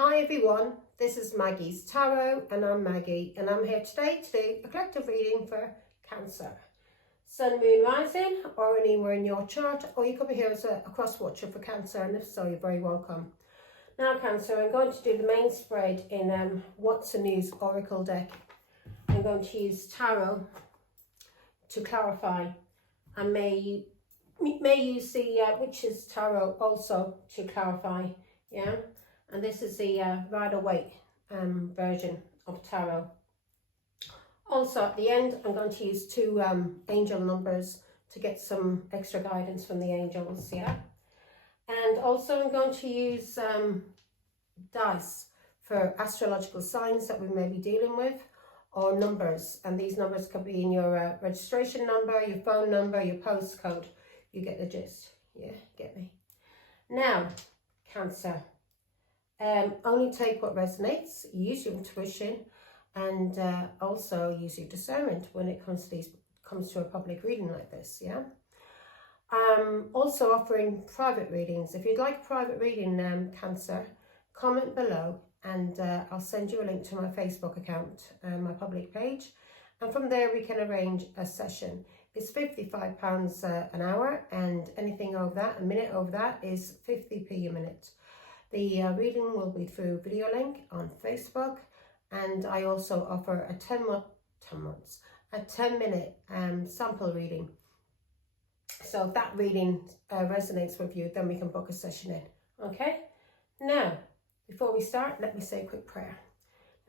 Hi everyone, this is Maggie's Tarot and I'm Maggie and I'm here today to do a collective reading for Cancer. Sun, Moon, Rising or anywhere in your chart, or you could be here as a cross watcher for Cancer, and if so, you're very welcome. Now Cancer, I'm going to do the main spread in What's the News Oracle deck. I'm going to use Tarot to clarify and may use the Witch's Tarot also to clarify, yeah? And this is the Rider-Waite version of Tarot. Also at the end, I'm going to use two angel numbers to get some extra guidance from the angels, yeah? And also I'm going to use dice for astrological signs that we may be dealing with, or numbers. And these numbers could be in your registration number, your phone number, your postcode. You get the gist, yeah? Get me? Now, Cancer. Only take what resonates, use your intuition, and also use your discernment when it comes to a public reading like this, yeah? Also offering private readings. If you'd like a private reading, Cancer, comment below and I'll send you a link to my Facebook account, my public page, and from there we can arrange a session. It's £55 an hour, and anything over that, a minute over that, is 50p a minute. The reading will be through video link on Facebook, and I also offer a 10-minute sample reading. So if that reading resonates with you, then we can book a session in. Okay? Now, before we start, let me say a quick prayer.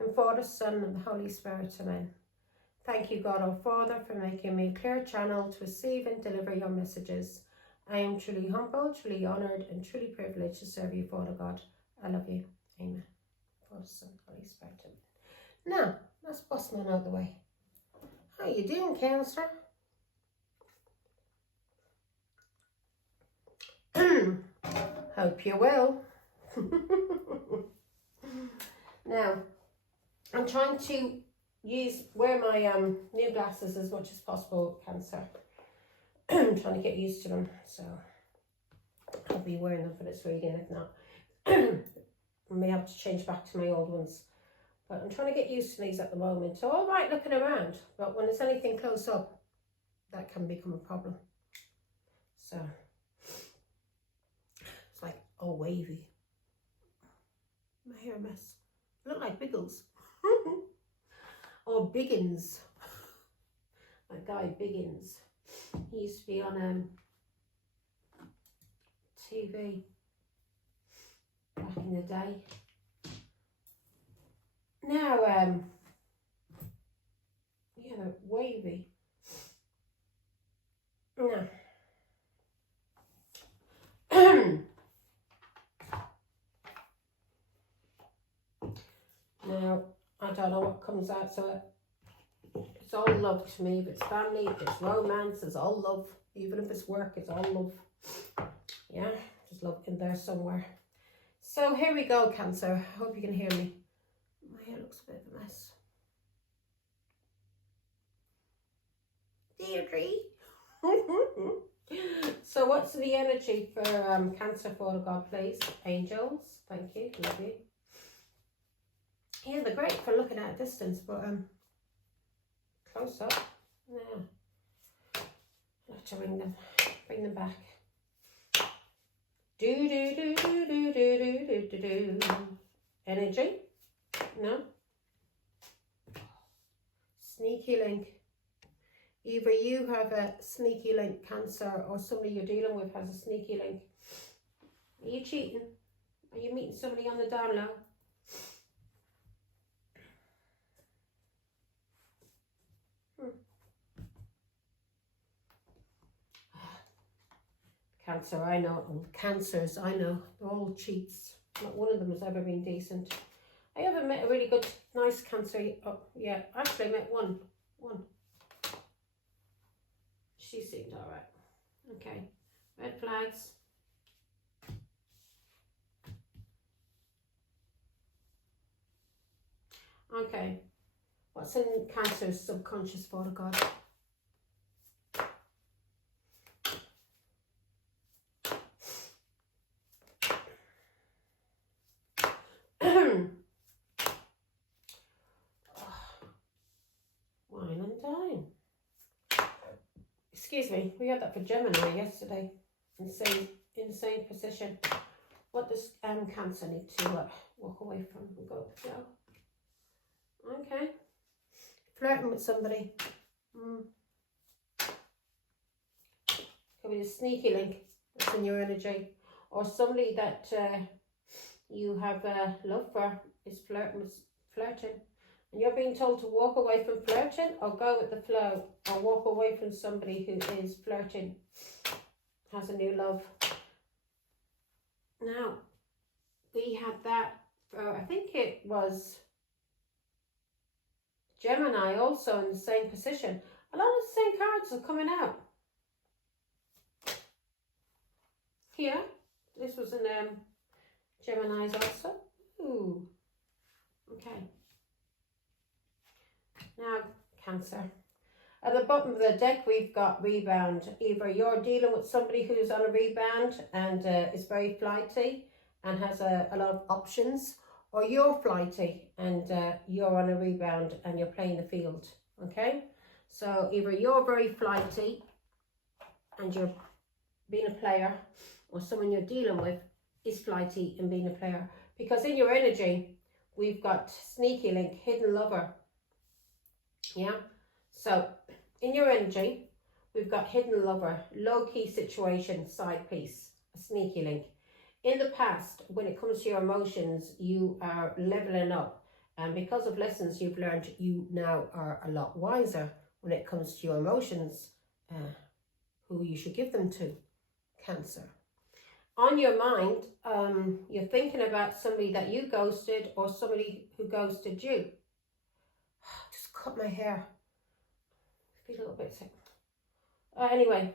And for the Son and the Holy Spirit, amen. Thank you, God, our Father, for making me a clear channel to receive and deliver your messages. I am truly humbled, truly honoured, and truly privileged to serve you, Father God. I love you. Amen. Father, Son, Holy Spirit. Amen. Now, let's bust one out of the way. How you doing, Cancer? Hope you will. Now, I'm trying to wear my new glasses as much as possible, Cancer. I'm trying to get used to them, so I'll be wearing them for this reading. If not, I may have to change back to my old ones, but I'm trying to get used to these at the moment. So all right looking around, but when there's anything close up, that can become a problem. So it's like all wavy. My hair a mess. I look like Biggles. Or Biggins. That guy Biggins. He used to be on TV back in the day. Now, yeah, they're wavy. No. Now, I don't know what comes out, so it's all love to me. If it's family, if it's romance, it's all love. Even if it's work, it's all love. Yeah, there's love in there somewhere. So here we go, Cancer. I hope you can hear me. My hair looks a bit of a mess. Deirdre. So what's the energy for Cancer, Father God, please? Angels, thank you, love you. Yeah, they're great for looking at a distance, but close up, yeah. I'll have to bring them back. Do. Energy? No? Sneaky link. Either you have a sneaky link, Cancer, or somebody you're dealing with has a sneaky link. Are you cheating? Are you meeting somebody on the down low? Cancer, I know. Cancers, I know. They're all cheats. Not one of them has ever been decent. I haven't met a really good, nice Cancer. Oh, yeah, actually I met one. She seemed all right. Okay. Red flags. Okay. What's in Cancer's subconscious, Father God? excuse me, we had that for Gemini yesterday, in the same position. What does Cancer need to walk away from and go with the flow? Okay. Flirting with somebody. Could be a sneaky link that's in your energy, or somebody that you have love for is flirting, and you're being told to walk away from flirting or go with the flow, or walk away from somebody who is flirting, has a new love. Now, we had that for, I think it was Gemini, also in the same position. A lot of the same cards are coming out. Here, this was in Gemini's also. Ooh, okay. Now, Cancer. At the bottom of the deck, we've got rebound. Either you're dealing with somebody who's on a rebound and is very flighty and has a lot of options, or you're flighty and you're on a rebound and you're playing the field, okay? So either you're very flighty and you're being a player, or someone you're dealing with is flighty and being a player. Because in your energy, we've got sneaky link, hidden lover. Yeah? So in your energy, we've got hidden lover, low-key situation, side piece, a sneaky link. In the past, when it comes to your emotions, you are leveling up. And because of lessons you've learned, you now are a lot wiser when it comes to your emotions, who you should give them to. Cancer. On your mind, you're thinking about somebody that you ghosted or somebody who ghosted you. Just cut my hair. I feel a little bit sick. Anyway,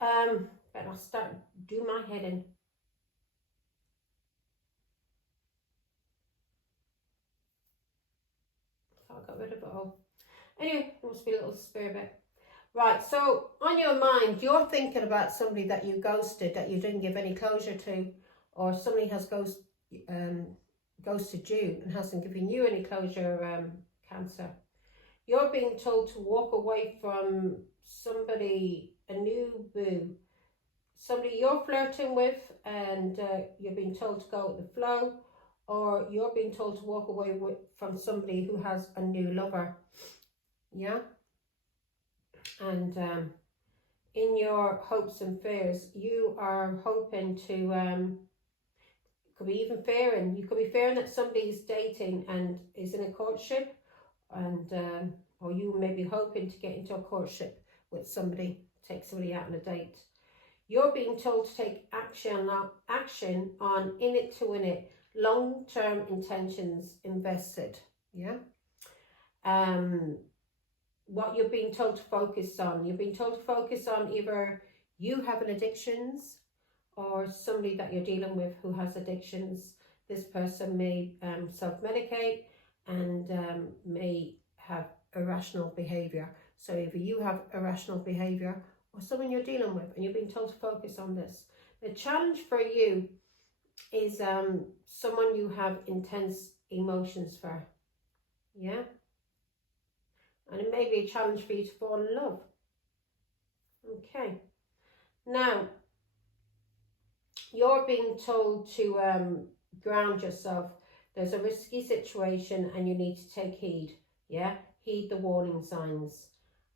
better start do my head in. So I got rid of it all. Anyway, it must be a little spare bit. Right, so on your mind, you're thinking about somebody that you ghosted, that you didn't give any closure to, or somebody has ghosted you and hasn't given you any closure, Cancer. You're being told to walk away from somebody, a new boo, somebody you're flirting with, and you're being told to go with the flow, or you're being told to walk away from somebody who has a new lover. Yeah? And in your hopes and fears, you are hoping to, could be even fearing, you could be fearing that somebody's dating and is in a courtship, and or you may be hoping to get into a courtship with somebody, take somebody out on a date. You're being told to take action on in it to win it, long-term intentions invested. Yeah. What you're being told to focus on. You're being told to focus on either you having addictions or somebody that you're dealing with who has addictions. This person may self-medicate and may have irrational behaviour. So either you have irrational behaviour or someone you're dealing with and you're being told to focus on this. The challenge for you is someone you have intense emotions for. Yeah? And it may be a challenge for you to fall in love. Okay. Now, you're being told to ground yourself. There's a risky situation and you need to take heed. Yeah? Heed the warning signs.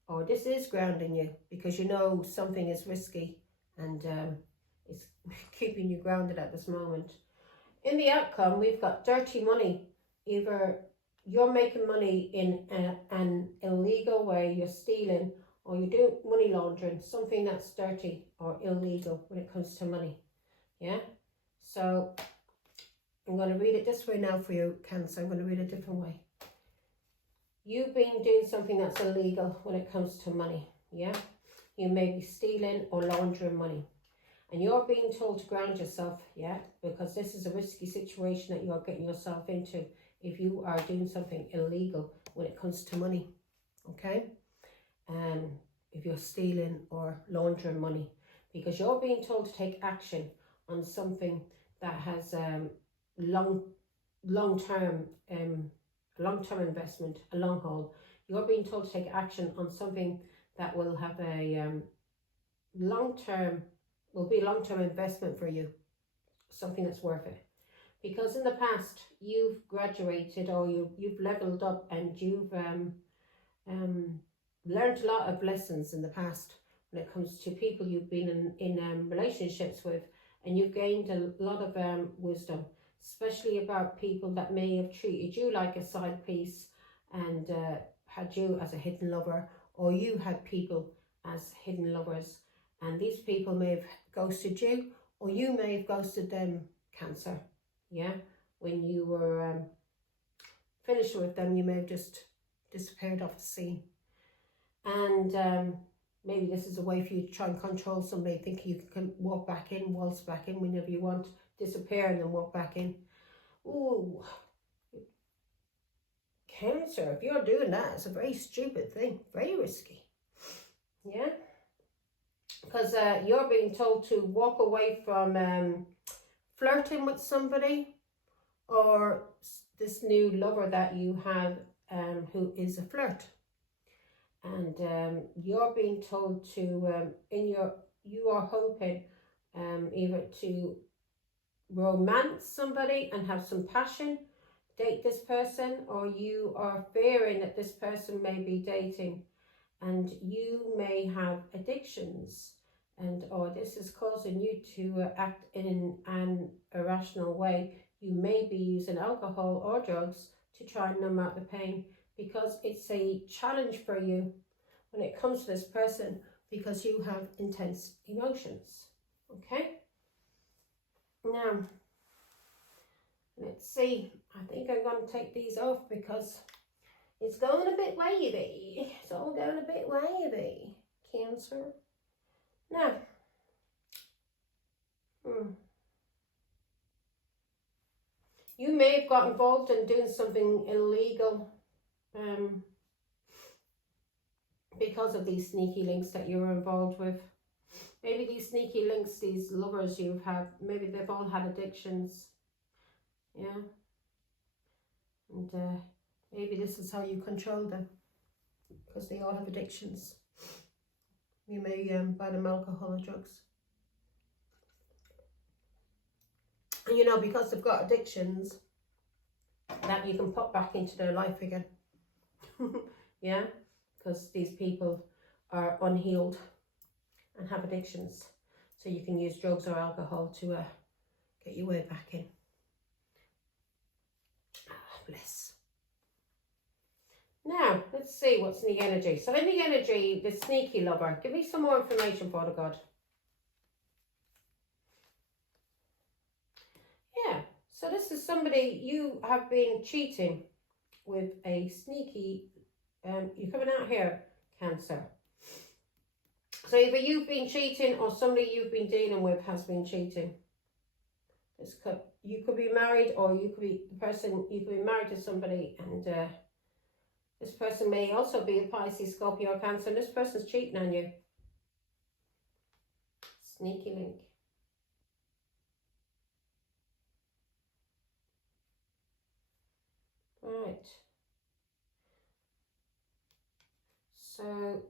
Or this is grounding you because you know something is risky and it's keeping you grounded at this moment. In the outcome, we've got dirty money. Either you're making money in an illegal way, you're stealing, or you're doing money laundering, something that's dirty or illegal when it comes to money. Yeah? So I'm going to read it this way now for you, Cancer. I'm going to read it a different way. You've been doing something that's illegal when it comes to money. Yeah? You may be stealing or laundering money. And you're being told to ground yourself, yeah? Because this is a risky situation that you're getting yourself into if you are doing something illegal when it comes to money, okay? If you're stealing or laundering money, because you're being told to take action on something that has long-term investment, a long haul. You're being told to take action on something that will have a long-term, will be a long-term investment for you, something that's worth it. Because in the past, you've graduated or you've leveled up and you've learned a lot of lessons in the past when it comes to people you've been in relationships with, and you've gained a lot of wisdom, especially about people that may have treated you like a side piece and had you as a hidden lover, or you had people as hidden lovers, and these people may have ghosted you, or you may have ghosted them, Cancer. Yeah, when you were finished with them, you may have just disappeared off the scene. And maybe this is a way for you to try and control somebody, thinking you can walk back in, waltz back in whenever you want, disappear and then walk back in. Ooh, Cancer, if you're doing that, it's a very stupid thing, very risky. Yeah, because you're being told to walk away from flirting with somebody, or this new lover that you have who is a flirt, and you're being told to you are hoping either to romance somebody and have some passion, date this person, or you are fearing that this person may be dating and you may have addictions, and or this is causing you to act in an irrational way. You may be using alcohol or drugs to try and numb out the pain, because it's a challenge for you when it comes to this person, because you have intense emotions. Okay, now let's see, I think I'm going to take these off because it's going a bit wavy. It's all going a bit wavy, Cancer. Now, you may have got involved in doing something illegal because of these sneaky links that you were involved with. Maybe these sneaky links, these lovers you've had, maybe they've all had addictions. Yeah. And maybe this is how you control them, because they all have addictions. You may buy them alcohol or drugs. And you know, because they've got addictions, that you can pop back into their life again. Yeah, because these people are unhealed and have addictions. So you can use drugs or alcohol to get your way back in. Ah, bless. Now, let's see what's in the energy. So in the energy, the sneaky lover. Give me some more information, Father God. Yeah, so this is somebody you have been cheating with, a sneaky, you're coming out here, Cancer. So either you've been cheating or somebody you've been dealing with has been cheating. You could be married, or you could be married to somebody, and this person may also be a Pisces, Scorpio, or Cancer, and this person's cheating on you. Sneaky link. Right. So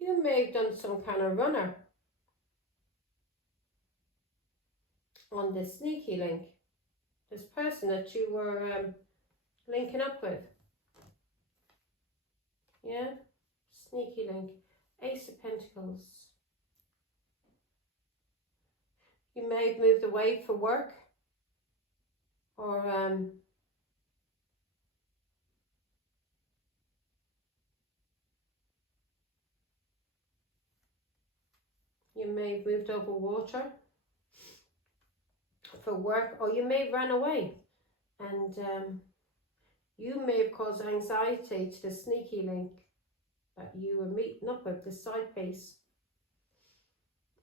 you may have done some kind of runner on this sneaky link. This person that you were linking up with. Yeah, sneaky link. Ace of Pentacles. You may have moved away for work, or you may have moved over water for work, or you may have run away, and you may have caused anxiety to the sneaky link that you were meeting up with, this side piece.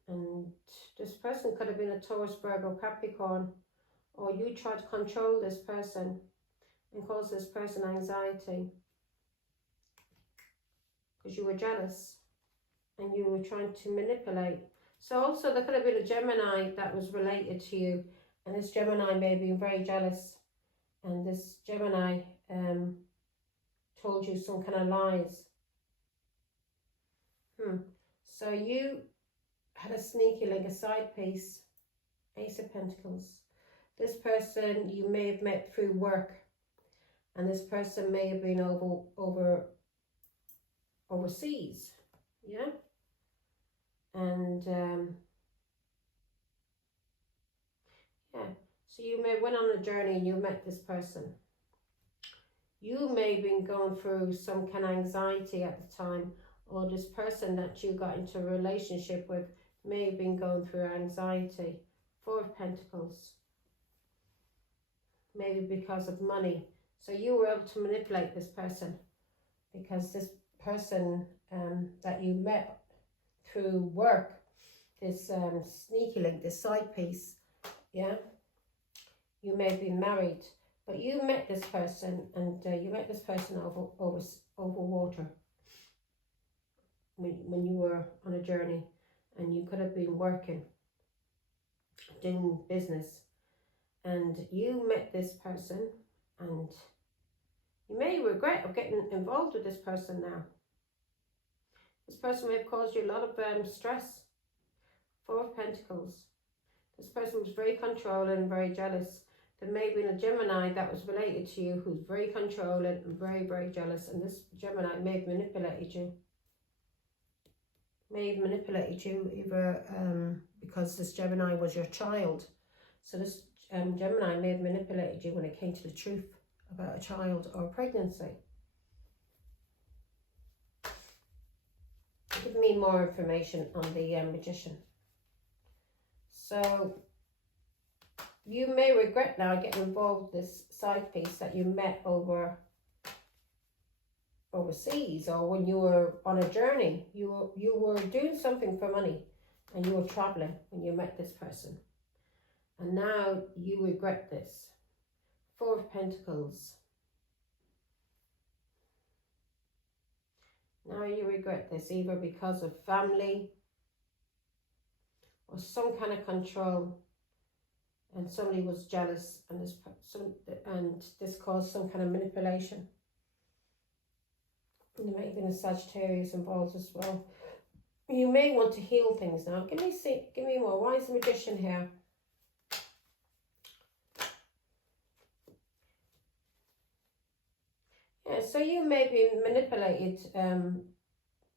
And this person could have been a Taurus, Virgo, Capricorn, or you tried to control this person and cause this person anxiety because you were jealous and you were trying to manipulate. So also there could have been a Gemini that was related to you, and this Gemini may have been very jealous, and this Gemini told you some kind of lies. So you had a sneaky link, a side piece, Ace of Pentacles. This person you may have met through work, and this person may have been overseas, yeah? And yeah, so you may went on a journey and you met this person. You may have been going through some kind of anxiety at the time, or this person that you got into a relationship with may have been going through anxiety. Four of Pentacles. Maybe because of money. So you were able to manipulate this person, because this person that you met through work, this sneaky link, this side piece, yeah, you may be married, but you met this person, and you met this person over water when you were on a journey, and you could have been working, doing business, and you met this person, and you may regret of getting involved with this person now. This person may have caused you a lot of stress. Four of Pentacles. This person was very controlling and very jealous. There may have been a Gemini that was related to you who's very controlling and very, very jealous. And this Gemini may have manipulated you. May have manipulated you either because this Gemini was your child. So this Gemini may have manipulated you when it came to the truth about a child or a pregnancy. Give me more information on the Magician. So you may regret now getting involved with this side piece that you met overseas, or when you were on a journey. You were doing something for money, and you were traveling when you met this person, and now you regret this. Four of Pentacles. Now you regret this, either because of family or some kind of control, and somebody was jealous, and this caused some kind of manipulation. And there may have been a Sagittarius involved as well. You may want to heal things now. Give me more. Why is the Magician here? Yeah, so you may be manipulated,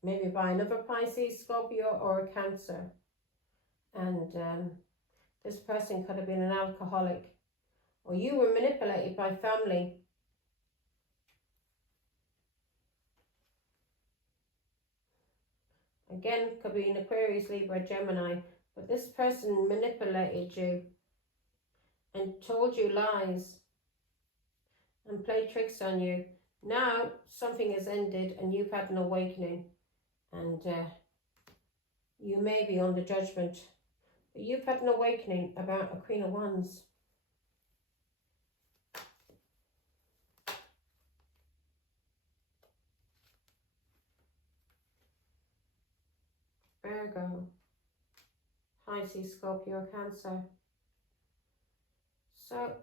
maybe by another Pisces, Scorpio, or a Cancer. And this person could have been an alcoholic, or you were manipulated by family. Again, could be an Aquarius, Libra, Gemini, but this person manipulated you and told you lies and played tricks on you. Now something has ended and you've had an awakening, and you may be under judgment, but you've had an awakening about a Queen of Wands. Virgo, Pisces, Scorpio, Cancer. So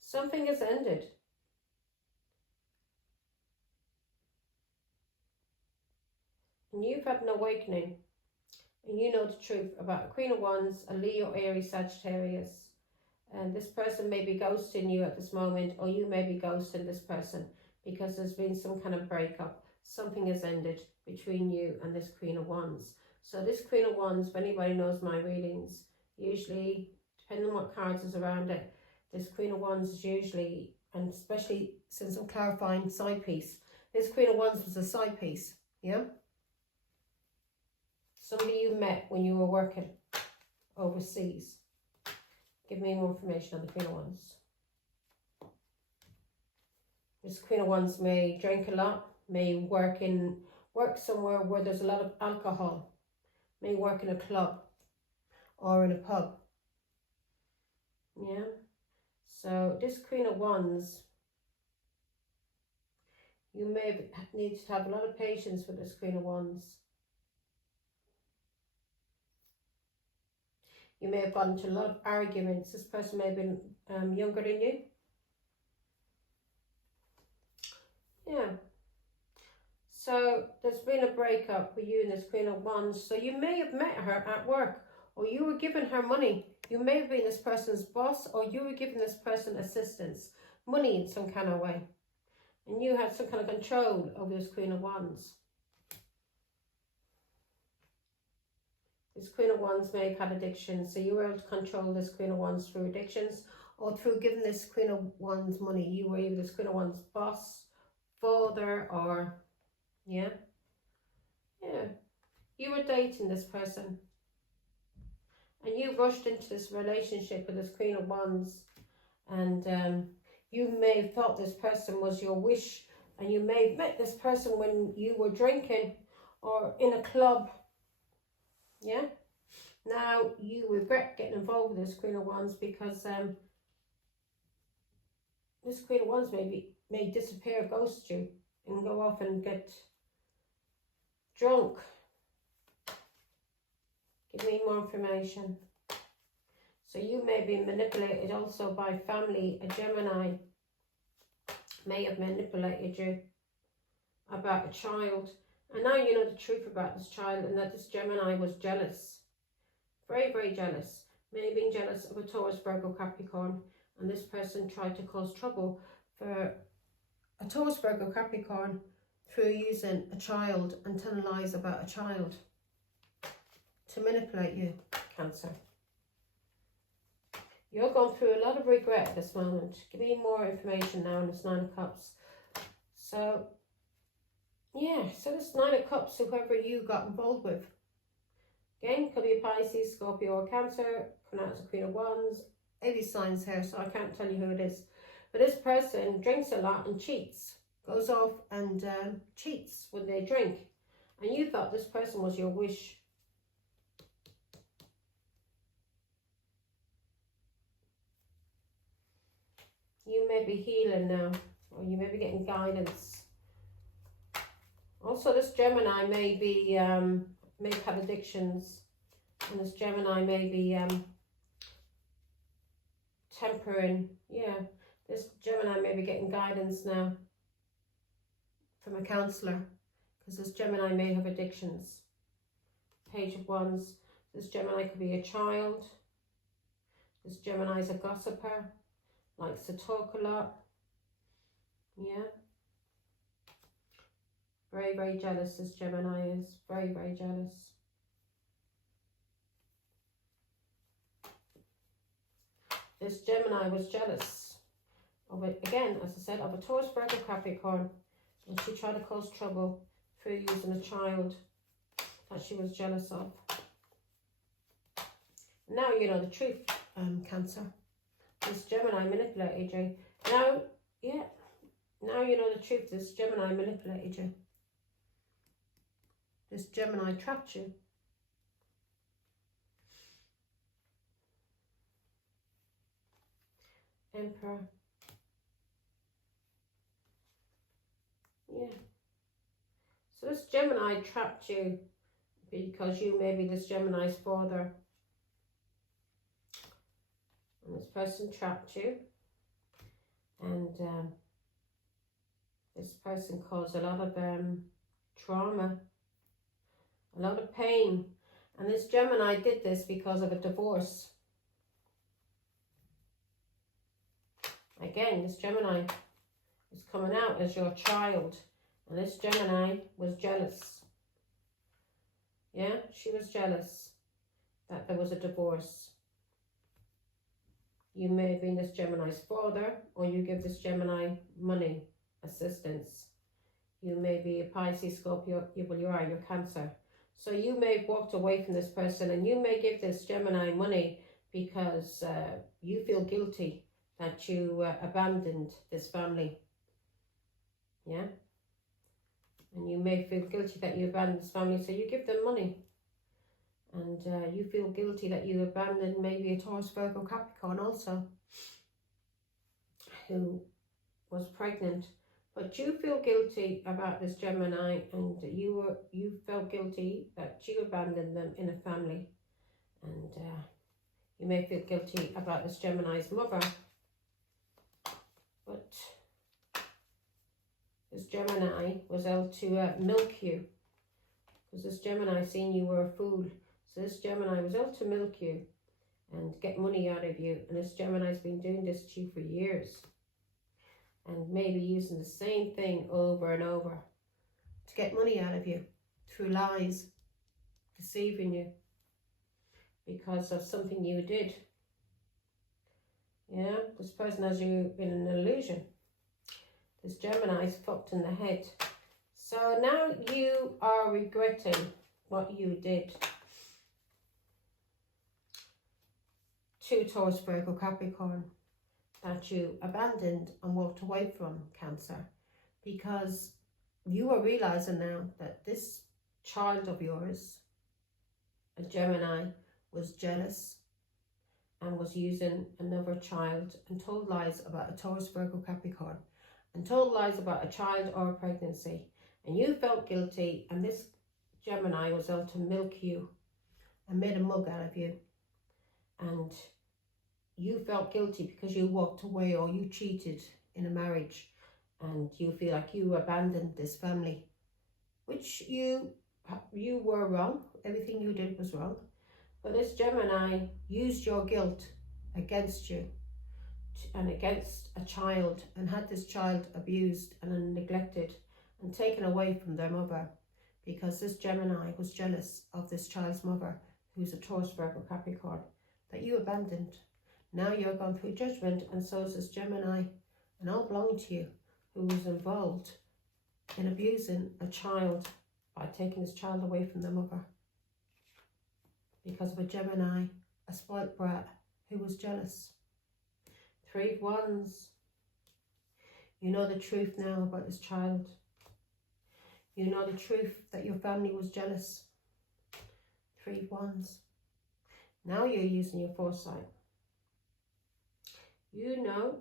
something has ended. And you've had an awakening. And you know the truth about a Queen of Wands, a Leo, Aries, Sagittarius. And this person may be ghosting you at this moment, or you may be ghosting this person because there's been some kind of breakup. Something has ended between you and this Queen of Wands. So this Queen of Wands, if anybody knows my readings, usually, depending on what cards is around it, this Queen of Wands is usually, and especially since I'm clarifying side piece, this Queen of Wands was a side piece, yeah? Somebody you met when you were working overseas. Give me more information on the Queen of Wands. This Queen of Wands may drink a lot, may work somewhere where there's a lot of alcohol, may work in a club or in a pub. Yeah. So this Queen of Wands, you may need to have a lot of patience with this Queen of Wands. You may have gotten into a lot of arguments. This person may have been younger than you. Yeah. So there's been a breakup with you and this Queen of Wands. So you may have met her at work, or you were giving her money. You may have been this person's boss, or you were giving this person assistance, money in some kind of way. And you had some kind of control over this Queen of Wands. This Queen of Wands may have had addictions, so you were able to control this Queen of Wands through addictions, or through giving this Queen of Wands money. You were either this Queen of Wands boss, father, or yeah, you were dating this person, and you rushed into this relationship with this Queen of Wands, and you may have thought this person was your wish, and you may have met this person when you were drinking or in a club. Yeah. Now you regret getting involved with this Queen of Wands, because this Queen of Wands may disappear, ghost you, and go off and get drunk. Give me more information. So you may be manipulated also by family. A Gemini may have manipulated you about a child. And now you know the truth about this child, and that this Gemini was jealous. Very, very jealous. May have been jealous of a Taurus, Virgo, Capricorn. And this person tried to cause trouble for a Taurus, Virgo, Capricorn through using a child and telling lies about a child to manipulate you, Cancer. You're going through a lot of regret at this moment. Give me more information now on this Nine of Cups. So, yeah, so this Nine of Cups, whoever you got involved with. Again, could be a Pisces, Scorpio, or Cancer. Pronounced a Queen of Wands. Any signs here, so I can't tell you who it is. But this person drinks a lot and cheats. Goes off and cheats when they drink. And you thought this person was your wish. You may be healing now, or you may be getting guidance. Also, this Gemini may have addictions, and this Gemini may be tempering. Yeah, this Gemini may be getting guidance now from a counsellor, because this Gemini may have addictions. Page of Wands. This Gemini could be a child. This Gemini is a gossiper. Likes to talk a lot. Yeah. Very, very jealous, this Gemini is. Very, very jealous. This Gemini was jealous of it, again, as I said, of a Taurus, Virgo, Capricorn. And she tried to cause trouble through using a child that she was jealous of. Now you know the truth, Cancer. This Gemini manipulated you. Now, yeah, now you know the truth. This Gemini manipulated you. This Gemini trapped you. Emperor. Yeah. So this Gemini trapped you because you may be this Gemini's father. And this person trapped you, and this person caused a lot of trauma, a lot of pain, and this Gemini did this because of a divorce. Again, this Gemini is coming out as your child, and this Gemini was jealous. Yeah, she was jealous that there was a divorce. You may have been this Gemini's father, or you give this Gemini money, assistance. You may be a Pisces, Scorpio, well, you're Cancer. So you may have walked away from this person, and you may give this Gemini money because you feel guilty that you abandoned this family. Yeah? And you may feel guilty that you abandoned this family, so you give them money. And you feel guilty that you abandoned maybe a Taurus, Virgo, Capricorn also, who was pregnant. But you feel guilty about this Gemini, and you felt guilty that you abandoned them in a family. And you may feel guilty about this Gemini's mother. But this Gemini was out to milk you. Because this Gemini seen you were a fool. So this Gemini was out to milk you and get money out of you. And this Gemini's been doing this to you for years. And maybe using the same thing over and over to get money out of you through lies, deceiving you because of something you did. Yeah, this person has you in an illusion. This Gemini's fucked in the head. So now you are regretting what you did to Taurus, Virgo, Capricorn, that you abandoned and walked away from, Cancer, because you are realizing now that this child of yours, a Gemini, was jealous and was using another child and told lies about a Taurus, Virgo, Capricorn, and told lies about a child or a pregnancy. And you felt guilty, and this Gemini was out to milk you and made a mug out of you. And you felt guilty because you walked away or you cheated in a marriage, and you feel like you abandoned this family, which you were wrong. Everything you did was wrong. But this Gemini used your guilt against you and against a child, and had this child abused and neglected and taken away from their mother, because this Gemini was jealous of this child's mother, who's a Taurus, Virgo, Capricorn, that you abandoned. Now you're going through judgment, and so is this Gemini, and all belonging to you, who was involved in abusing a child by taking this child away from their mother because of a Gemini, a spoilt brat who was jealous. 3 of Wands. You know the truth now about this child. You know the truth that your family was jealous. 3 of Wands. Now you're using your foresight. You know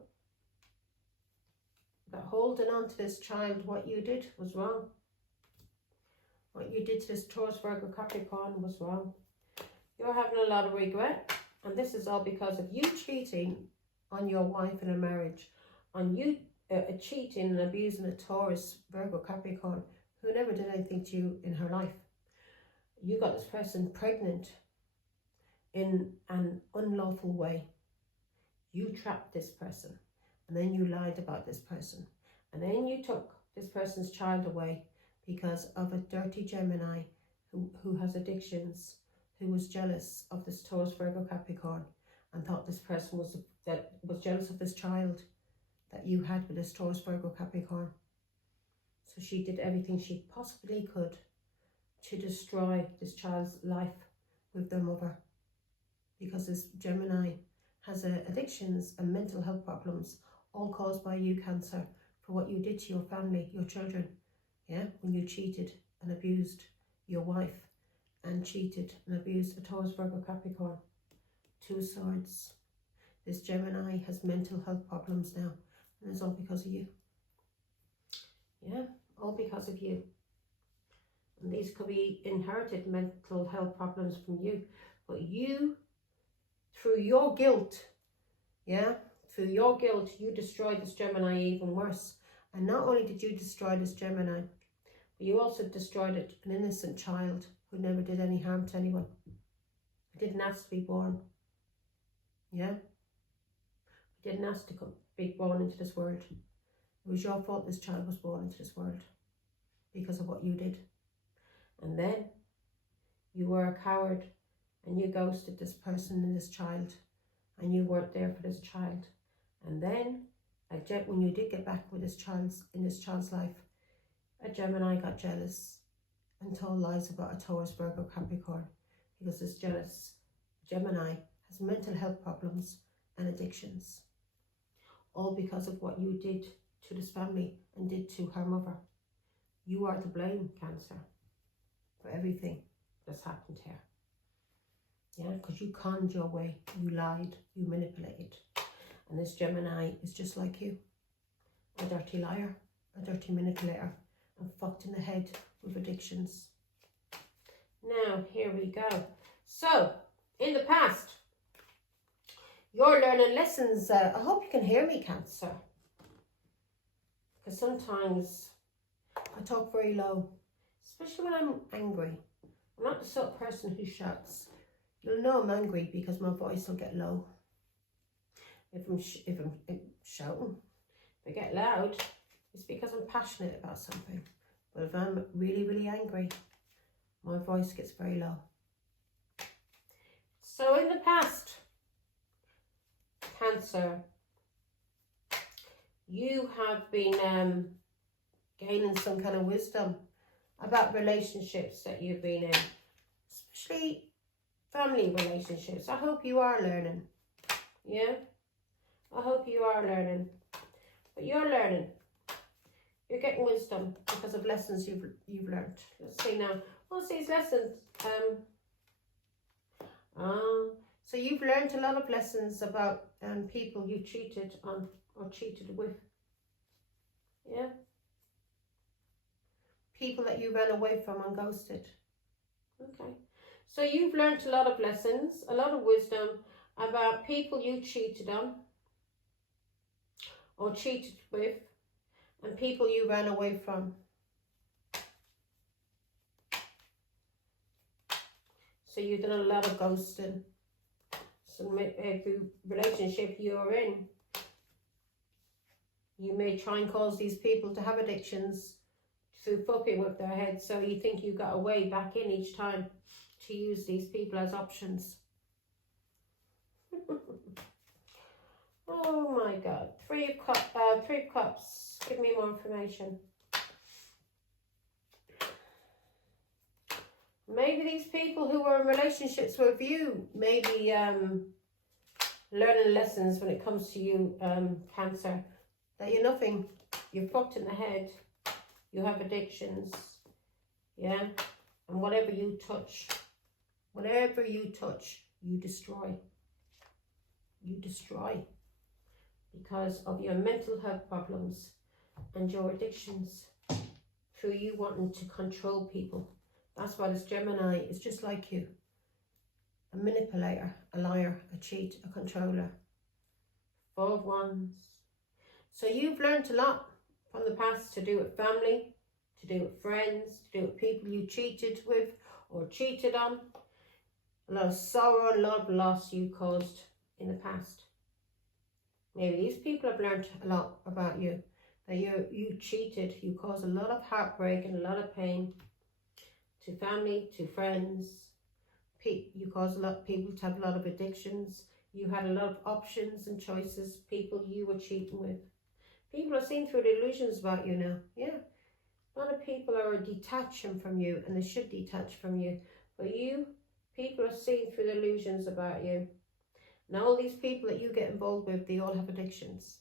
that holding on to this child, what you did was wrong. What you did to this Taurus, Virgo, Capricorn was wrong. You're having a lot of regret, and this is all because of you cheating on your wife in a marriage, on you cheating and abusing a Taurus, Virgo, Capricorn, who never did anything to you in her life. You got this person pregnant in an unlawful way. You trapped this person, and then you lied about this person, and then you took this person's child away because of a dirty Gemini who has addictions, who was jealous of this Taurus, Virgo, Capricorn, and thought this person was jealous of this child that you had with this Taurus, Virgo, Capricorn. So she did everything she possibly could to destroy this child's life with their mother, because this Gemini has addictions and mental health problems, all caused by you, Cancer, for what you did to your family, your children. Yeah, when you cheated and abused your wife, and cheated and abused a Taurus, Virgo, Capricorn. 2 of Swords. This Gemini has mental health problems now, and it's all because of you. Yeah, all because of you. And these could be inherited mental health problems from you, but you, through your guilt, yeah, through your guilt, you destroyed this Gemini even worse. And not only did you destroy this Gemini, but you also destroyed an innocent child who never did any harm to anyone. He didn't ask to be born. Yeah? He didn't ask to be born into this world. It was your fault this child was born into this world because of what you did. And then you were a coward, and you ghosted this person and this child, and you weren't there for this child. And then, when you did get back with this child's life, a Gemini got jealous and told lies about a Taurus, Virgo, Capricorn, because this jealous Gemini has mental health problems and addictions, all because of what you did to this family and did to her mother. You are to blame, Cancer, for everything that's happened here. Yeah, because you conned your way, you lied, you manipulated. And this Gemini is just like you, a dirty liar, a dirty manipulator, and fucked in the head with addictions. Now, here we go. So, in the past, you're learning lessons. I hope you can hear me, Cancer. Because sometimes I talk very low, especially when I'm angry. I'm not the sort of person who shouts. You'll know I'm angry because my voice will get low. If I'm shouting, if I get loud, it's because I'm passionate about something. But if I'm really, really angry, my voice gets very low. So in the past, Cancer, you have been gaining some kind of wisdom about relationships that you've been in, especially family relationships. I hope you are learning. Yeah, I hope you are learning. But you're learning. You're getting wisdom because of lessons you've learned. Let's see now. What's these lessons? So you've learned a lot of lessons about people you cheated on or cheated with. Yeah. People that you ran away from and ghosted. Okay. So you've learned a lot of lessons, a lot of wisdom about people you cheated on or cheated with and people you ran away from. So you've done a lot of ghosting. So every relationship you're in, you may try and cause these people to have addictions through fucking with their heads, so you think you got a way back in each time to use these people as options. Oh my God. Three of Cups. Give me more information. Maybe these people who were in relationships with you, maybe learning lessons when it comes to you, Cancer, that you're nothing, you're fucked in the head, you have addictions, yeah, and whatever you touch, you destroy. You destroy because of your mental health problems and your addictions through you wanting to control people. That's why this Gemini is just like you. A manipulator, a liar, a cheat, a controller. 4 of Wands. So you've learned a lot from the past to do with family, to do with friends, to do with people you cheated with or cheated on. A lot of sorrow and a lot of loss you caused in the past. Maybe these people have learned a lot about you. That you cheated, you caused a lot of heartbreak and a lot of pain to family, to friends. You caused a lot of people to have a lot of addictions. You had a lot of options and choices, people you were cheating with. People are seeing through the illusions about you now. Yeah. A lot of people are detaching from you and they should detach from you. But people are seeing through the illusions about you. Now all these people that you get involved with, they all have addictions.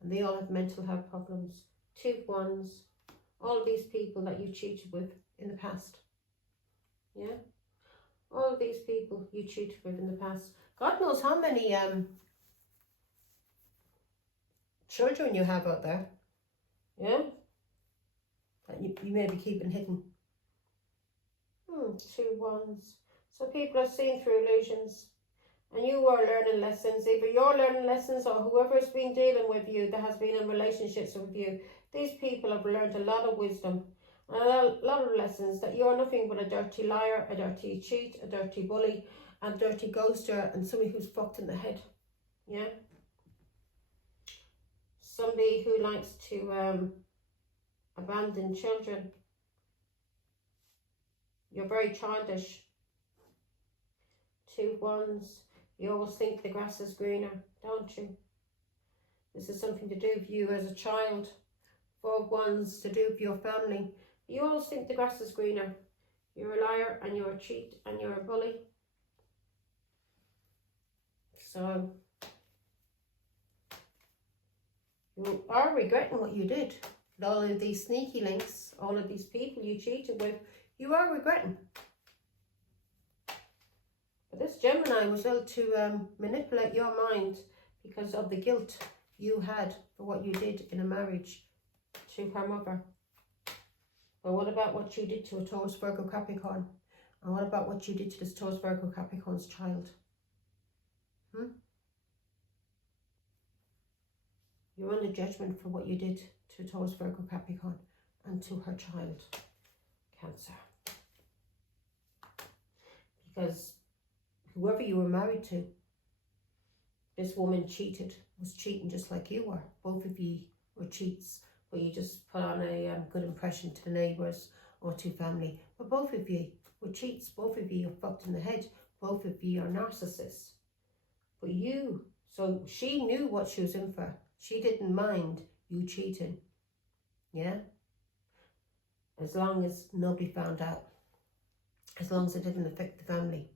And they all have mental health problems. 2 of Wands. All of these people that you cheated with in the past. Yeah. All of these people you cheated with in the past. God knows how many children you have out there. Yeah. That you may be keeping hidden. 2 Wands. So people are seeing through illusions. And you are learning lessons. Either you're learning lessons or whoever's been dealing with you that has been in relationships with you. These people have learned a lot of wisdom. And a lot of lessons that you're nothing but a dirty liar, a dirty cheat, a dirty bully, a dirty ghoster, and somebody who's fucked in the head. Yeah? Somebody who likes to abandon children. You're very childish. 2 Wands. You always think the grass is greener, don't you? This is something to do with you as a child. 4 Wands to do with your family. You always think the grass is greener. You're a liar and you're a cheat and you're a bully. So you are regretting what you did. All of these sneaky links, all of these people you cheated with, you are regretting. But this Gemini was able to manipulate your mind because of the guilt you had for what you did in a marriage to her mother. But what about what you did to a Taurus, Virgo, Capricorn? And what about what you did to this Taurus, Virgo, Capricorn's child? You're under judgment for what you did to Taurus, Virgo, Capricorn. and to her child, Cancer. Because whoever you were married to, this woman was cheating just like you were. Both of you were cheats, but you just put on a good impression to the neighbours or to family. But both of you were cheats. Both of you are fucked in the head. Both of you are narcissists. But so she knew what she was in for. She didn't mind you cheating. Yeah? As long as nobody found out. As long as it didn't affect the family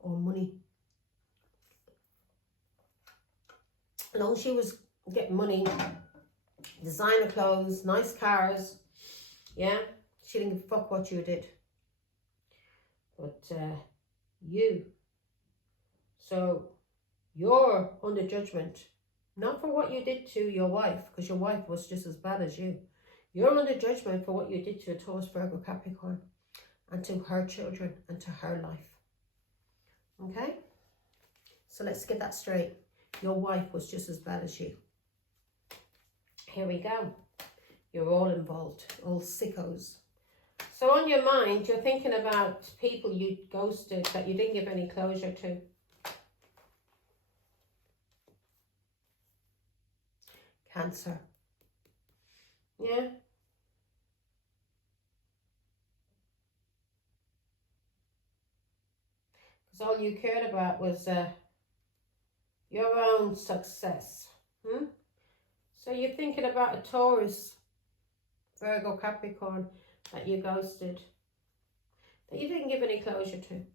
or money. As long as she was getting money, designer clothes, nice cars, yeah, she didn't give a fuck what you did. But so you're under judgment, not for what you did to your wife, because your wife was just as bad as you. You're under judgment for what you did to a Taurus, Virgo, Capricorn, and to her children and to her life. Okay? So let's get that straight. Your wife was just as bad as you. Here we go. You're all involved, all sickos. So on your mind, you're thinking about people you ghosted that you didn't give any closure to. Cancer. Yeah? Because all you cared about was your own success. So you're thinking about a Taurus, Virgo, Capricorn that you ghosted, that you didn't give any closure to,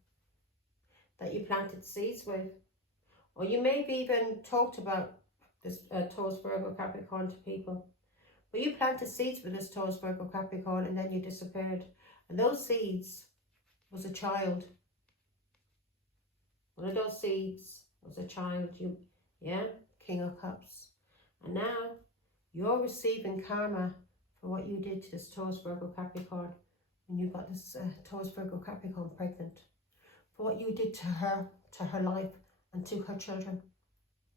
that you planted seeds with, or you maybe even talked about this Taurus, Virgo, Capricorn to people. But you planted seeds with this Taurus, Virgo, Capricorn, and then you disappeared. And those seeds was a child. One of those seeds was a child. King of Cups. And now you're receiving karma for what you did to this Taurus, Virgo, Capricorn when you got this Taurus, Virgo, Capricorn pregnant. For what you did to her life, and to her children.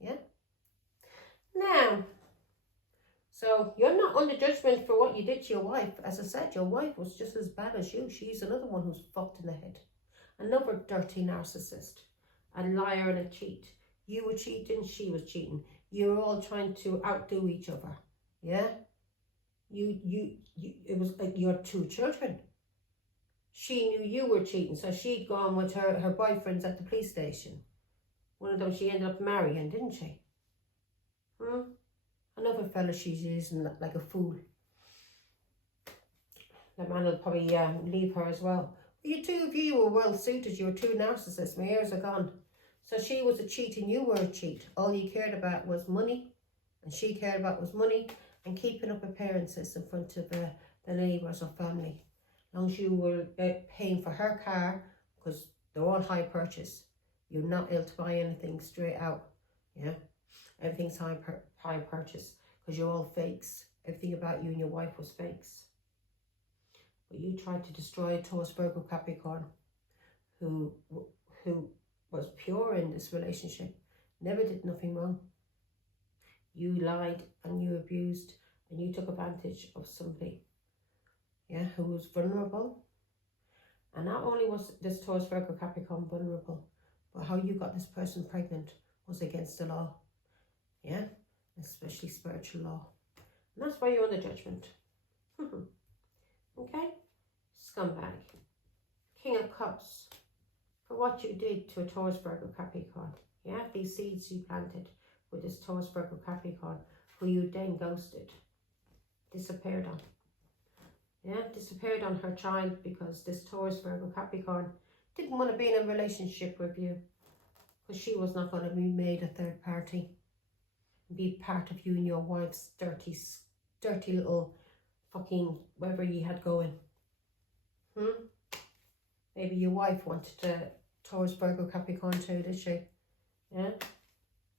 Yeah? Now, so you're not under judgment for what you did to your wife. As I said, your wife was just as bad as you. She's another one who's fucked in the head. Another dirty narcissist. A liar and a cheat. You were cheating, she was cheating. You were all trying to outdo each other. Yeah? It was like your two children. She knew you were cheating, so she'd gone with her boyfriends at the police station. One of them she ended up marrying, didn't she? Another fella she's using like a fool. The man will probably leave her as well. You two of you were well suited. You were two narcissists. My ears are gone. So she was a cheat and you were a cheat. All you cared about was money, and she cared about was money and keeping up appearances in front of the neighbours or family. As long as you were paying for her car, because they're all high purchase. You're not able to buy anything straight out. Yeah, everything's high purchase because you're all fakes. Everything about you and your wife was fakes. But you tried to destroy Taurus, Virgo, Capricorn, who was pure in this relationship, never did nothing wrong. You lied and you abused and you took advantage of somebody, yeah, who was vulnerable. And not only was this Taurus, Virgo, Capricorn vulnerable, but how you got this person pregnant was against the law, yeah, especially spiritual law. And that's why you're under judgment. Okay? Scumbag. King of Cups. For what you did to a Taurus, Virgo, Capricorn. Yeah, these seeds you planted with this Taurus, Virgo, Capricorn, who you then ghosted. Disappeared on. Yeah, disappeared on her child because this Taurus, Virgo, Capricorn didn't want to be in a relationship with you. Because she was not going to be made a third party. Be part of you and your wife's dirty little fucking whatever you had going. Maybe your wife wanted to Taurus, Virgo, Capricorn too, did she? Yeah?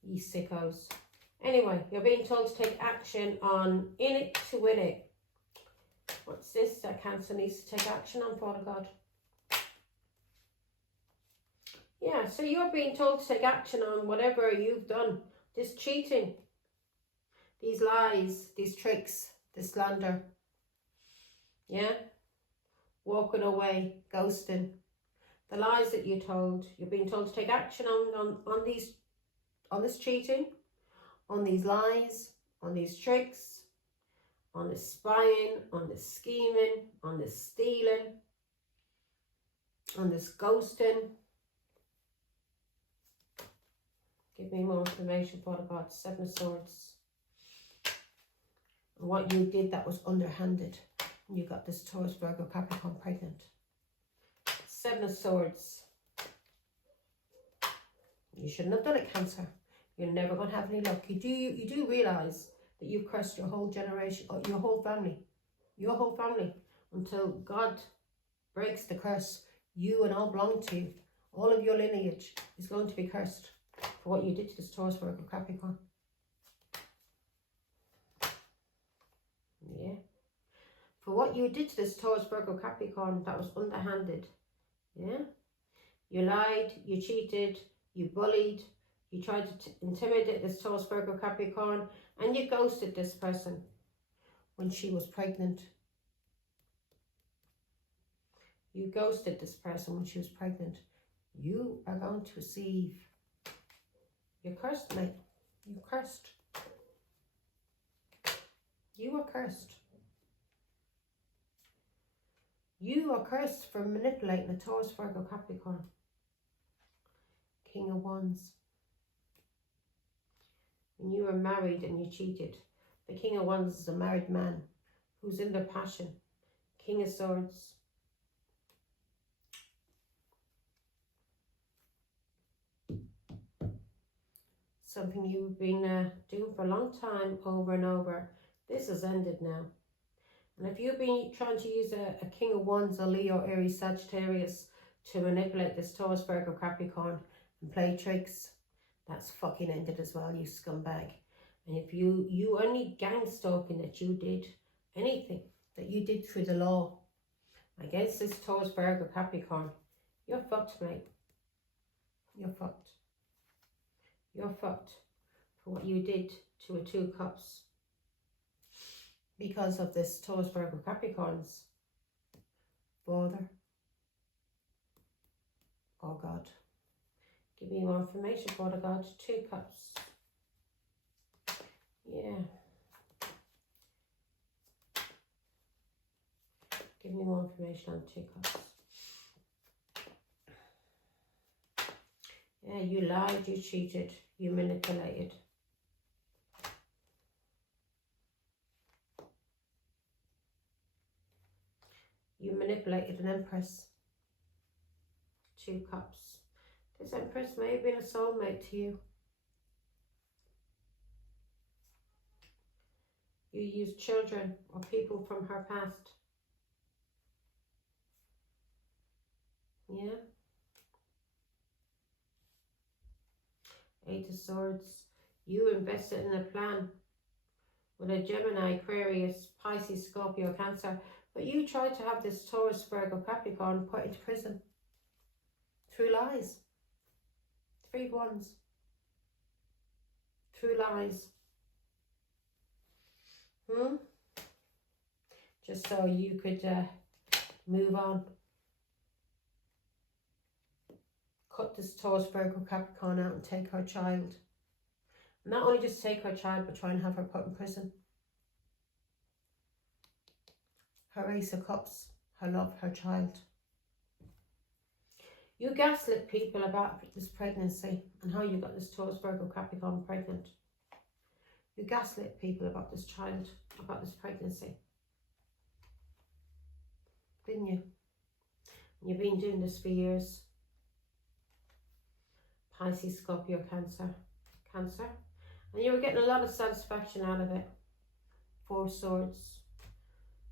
You sickos. Anyway, you're being told to take action on in it to win it. What's this that Cancer needs to take action on, Father God? Yeah, so you're being told to take action on whatever you've done. This cheating, these lies, these tricks, this slander. Yeah? Walking away, ghosting. The lies that you told. You're being told to take action on this cheating, on these lies, on these tricks, on this spying, on this scheming, on this stealing, on this ghosting. Give me more information, Father God. Seven of Swords. And what you did that was underhanded. You got this Taurus, Virgo, Capricorn pregnant. Seven of Swords. You shouldn't have done it, Cancer. You're never going to have any luck. You do realise that you've cursed your whole generation, or your whole family, until God breaks the curse. You and all belong to you. All of your lineage is going to be cursed for what you did to this Taurus, Virgo, Capricorn. Yeah. For what you did to this Taurus, Virgo, Capricorn, that was underhanded. Yeah. You lied, you cheated, you bullied, you tried to intimidate this Taurus, Virgo, Capricorn, and you ghosted this person when she was pregnant. You ghosted this person when she was pregnant. You are going to receive. You're cursed, mate. You're cursed. You are cursed. You are cursed for manipulating a Taurus, Virgo, Capricorn. King of Wands. When you were married and you cheated, the King of Wands is a married man who's in their passion. King of Swords. Something you've been doing for a long time, over and over. This has ended now. And if you've been trying to use a King of Wands, a Leo, Aries, Sagittarius to manipulate this Taurus, Virgo, Capricorn and play tricks, that's fucking ended as well, you scumbag. And if you only gang stalking that you did, anything that you did through the law against this Taurus, Virgo, Capricorn, you're fucked, mate. You're fucked. You're fucked for what you did to a Two Cups. Because of this Taurus, Virgo, Capricorns. Father. Oh God. Give me more information, Father God. Two Cups. Yeah. Give me more information on Two Cups. Yeah, you lied, you cheated, you manipulated. You manipulated an Empress. Two Cups. This Empress may have been a soulmate to you. You used children or people from her past. Yeah. Eight of Swords. You invested in a plan with a Gemini, Aquarius, Pisces, Scorpio, Cancer. But you tried to have this Taurus, Virgo, Capricorn put into prison through lies. Three of Wands. Through lies. Just so you could move on. Cut this Taurus, Virgo, Capricorn out and take her child. And not only just take her child, but try and have her put in prison. Her Ace of Cups, her love, her child. You gaslit people about this pregnancy and how you got this Taurus, Virgo, Capricorn pregnant. You gaslit people about this child, about this pregnancy. Didn't you? And you've been doing this for years. Pisces, Scorpio, Cancer. Cancer. And you were getting a lot of satisfaction out of it. Four of Swords.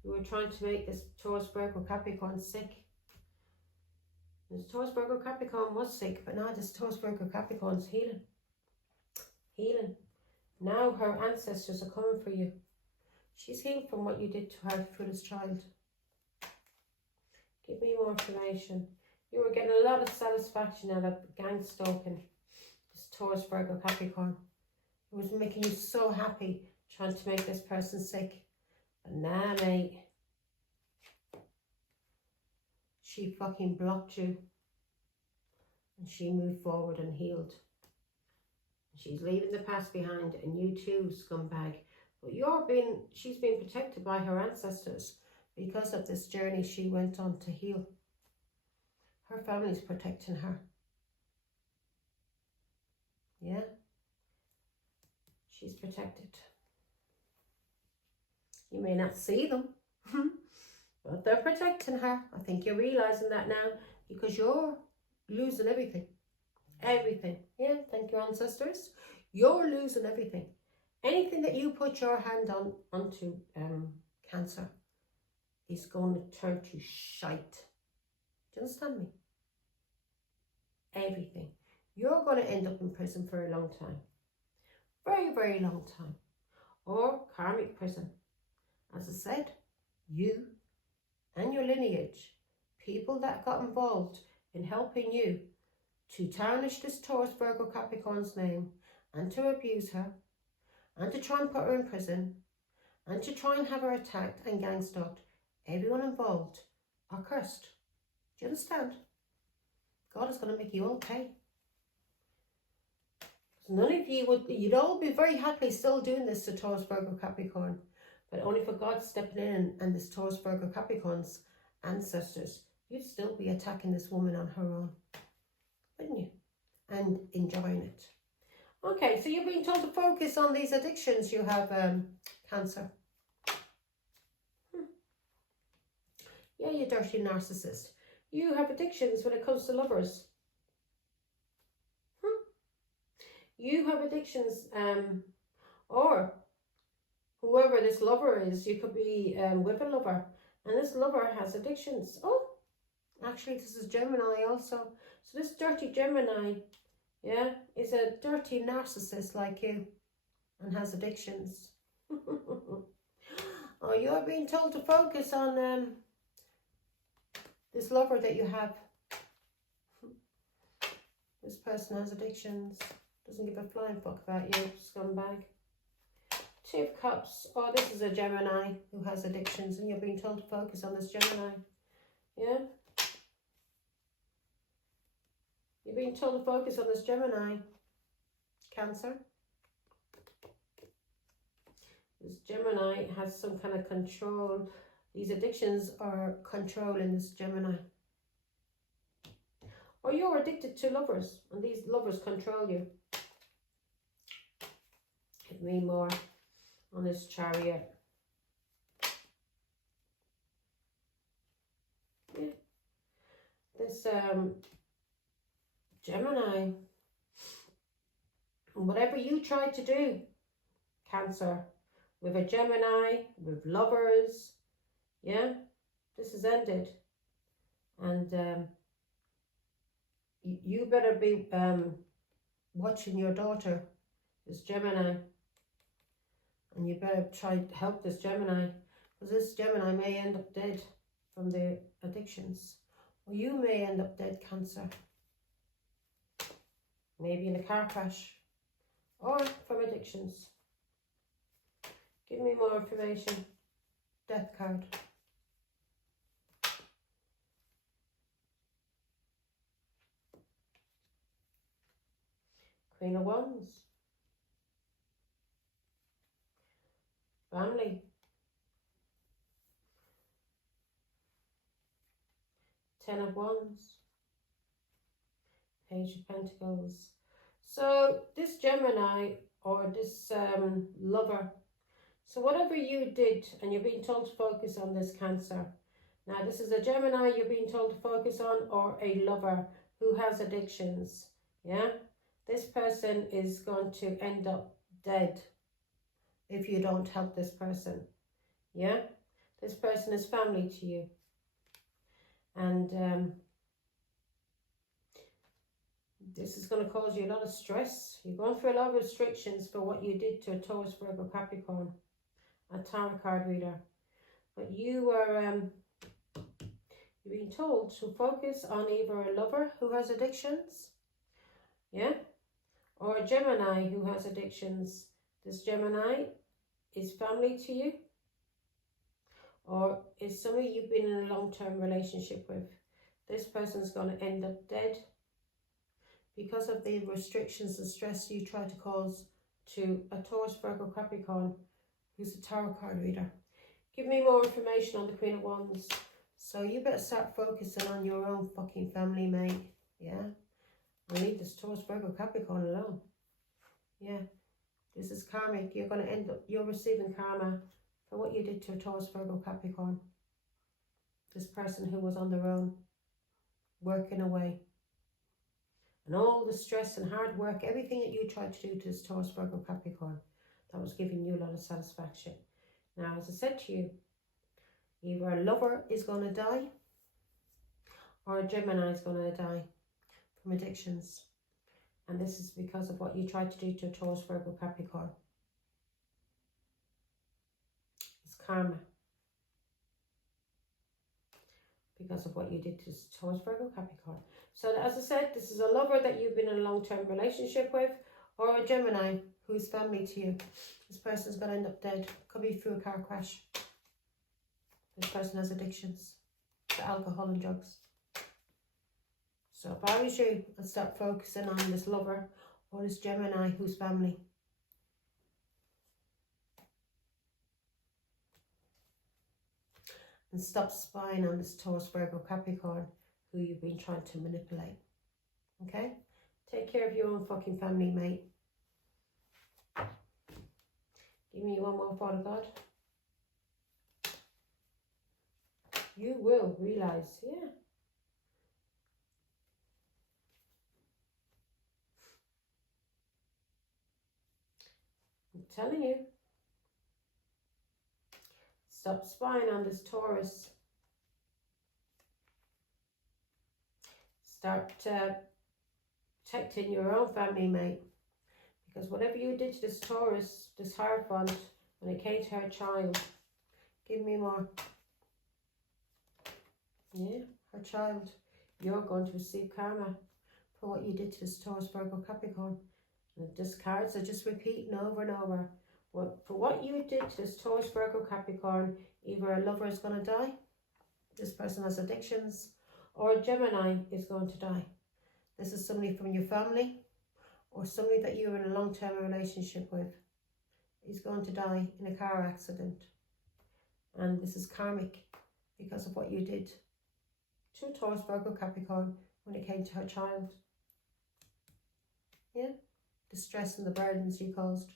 You were trying to make this Taurus, Virgo, Capricorn sick. This Taurus, Virgo, Capricorn was sick, but now this Taurus, Virgo, Capricorn's healing. Healing. Now her ancestors are coming for you. She's healed from what you did to her through this child. Give me more information. You were getting a lot of satisfaction out of gang stalking this Taurus, Virgo, Capricorn. It was making you so happy trying to make this person sick. But nah, mate. she fucking blocked you. And she moved forward and healed. She's leaving the past behind, and you too, scumbag. But she's been protected by her ancestors because of this journey she went on to heal. Her family's protecting her. Yeah? She's protected. You may not see them, but they're protecting her. I think you're realising that now, because you're losing everything. Everything. Yeah, thank you, ancestors. You're losing everything. Anything that you put your hand onto, Cancer, is going to turn to shite. Do you understand me? Everything. You're going to end up in prison for a long time. Very, very long time. Or karmic prison. As I said, you and your lineage, people that got involved in helping you to tarnish this Taurus, Virgo, Capricorn's name, and to abuse her, and to try and put her in prison, and to try and have her attacked and gang-stalked, everyone involved are cursed. Do you understand? God is going to make you all pay. None of you you'd all be very happily still doing this to Taurus, Virgo, Capricorn, but only for God stepping in and this Taurus, Virgo, Capricorn's ancestors, you'd still be attacking this woman on her own, wouldn't you? And enjoying it. Okay, so you're being told to focus on these addictions you have, Cancer. Yeah, you dirty narcissist. You have addictions when it comes to lovers. You have addictions, or whoever this lover is, you could be with a lover, and this lover has addictions. Oh, actually, this is Gemini also. So this dirty Gemini, yeah, is a dirty narcissist like you and has addictions. Oh, you're being told to focus on this lover that you have. This person has addictions. Doesn't give a flying fuck about you, scumbag. Two of Cups. Oh, this is a Gemini who has addictions, and you're being told to focus on this Gemini. Yeah? You're being told to focus on this Gemini. Cancer. This Gemini has some kind of control. These addictions are controlling this Gemini. Or you're addicted to lovers, and these lovers control you. Give me more on this Chariot. Yeah. This Gemini. Whatever you try to do, Cancer, with a Gemini, with lovers, yeah, this is ended. And you better be watching your daughter, this Gemini. And you better try to help this Gemini, because this Gemini may end up dead from the addictions. Or you may end up dead, Cancer. Maybe in a car crash. Or from addictions. Give me more information. Death card. Queen of Wands. Family. Ten of Wands. Page of Pentacles. So this Gemini or this lover, so whatever you did, and you're being told to focus on this Cancer. Now this is a Gemini you're being told to focus on, or a lover who has addictions. Yeah, this person is going to end up dead if you don't help this person. Yeah, this person is family to you. And this is going to cause you a lot of stress. You're going through a lot of restrictions for what you did to a Taurus, Virgo, Capricorn, a tarot card reader. But you are you're being told to focus on either a lover who has addictions, yeah, or a Gemini who has addictions. This Gemini is family to you, or is somebody you've been in a long-term relationship with. this person's going to end up dead because of the restrictions and stress you try to cause to a Taurus, Virgo, Capricorn who's a tarot card reader. Give me more information on the Queen of Wands. So you better start focusing on your own fucking family, mate. Yeah? And leave this Taurus, Virgo, Capricorn alone. Yeah. This is karmic. You're going to end up, you're receiving karma for what you did to a Taurus, Virgo, Capricorn. This person who was on their own, working away. And all the stress and hard work, everything that you tried to do to this Taurus, Virgo, Capricorn, that was giving you a lot of satisfaction. Now, as I said to you, either a lover is going to die or a Gemini is going to die from addictions. And this is because of what you tried to do to a Taurus, Virgo, Capricorn. It's karma. Because of what you did to Taurus, Virgo, Capricorn. So as I said, this is a lover that you've been in a long-term relationship with, or a Gemini who is family to you. This person's going to end up dead. Could be through a car crash. This person has addictions to alcohol and drugs. So if I was you, I'd start focusing on this lover or this Gemini who's family. And stop spying on this Taurus, Virgo, Capricorn who you've been trying to manipulate. Okay? Take care of your own fucking family, mate. Give me one more, Father God. You will realize, yeah. I'm telling you. Stop spying on this Taurus. Start protecting your own family, mate. Because whatever you did to this Taurus, this Hierophant, when it came to her child, give me more. Yeah, her child. You're going to receive karma for what you did to this Taurus, Virgo, Capricorn. And these cards are just repeating over and over. For what you did to this Taurus, Virgo, Capricorn, either a lover is going to die, this person has addictions, or a Gemini is going to die. This is somebody from your family or somebody that you're in a long-term relationship with. Is going to die in a car accident. And this is karmic because of what you did to a Taurus, Virgo, Capricorn when it came to her child. Yeah? The stress and the burdens you caused.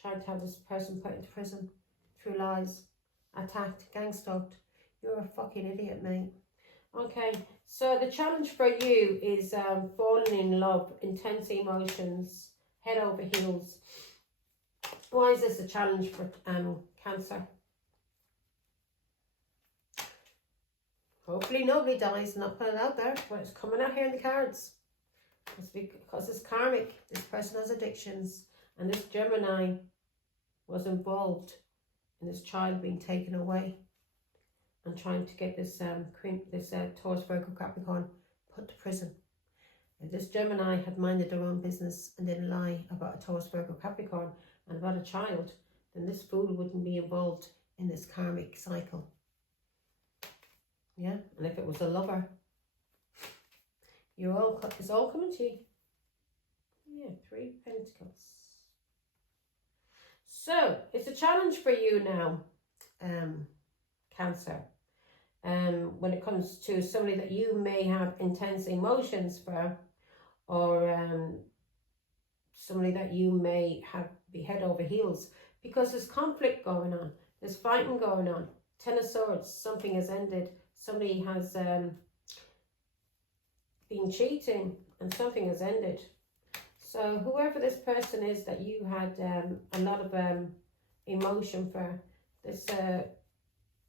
Trying to have this person put into prison through lies, attacked, gang stalked. You're a fucking idiot, mate. Okay, so the challenge for you is falling in love, intense emotions, head over heels. Why is this a challenge for Cancer? Hopefully nobody dies, not put it out there, but it's coming out here in the cards. It's because it's karmic. This person has addictions, and this Gemini was involved in this child being taken away and trying to get this Taurus, Virgo, Capricorn put to prison. If this Gemini had minded their own business and didn't lie about a Taurus, Virgo, Capricorn and about a child, then this fool wouldn't be involved in this karmic cycle. Yeah, and if it was a lover, it's all coming to you. Yeah, 3 of Pentacles. So, it's a challenge for you now, Cancer. When it comes to somebody that you may have intense emotions for, or somebody that you may be head over heels, because there's conflict going on, there's fighting going on. 10 of Swords, something has ended. Somebody has been cheating and something has ended. So whoever this person is that you had a lot of emotion for, this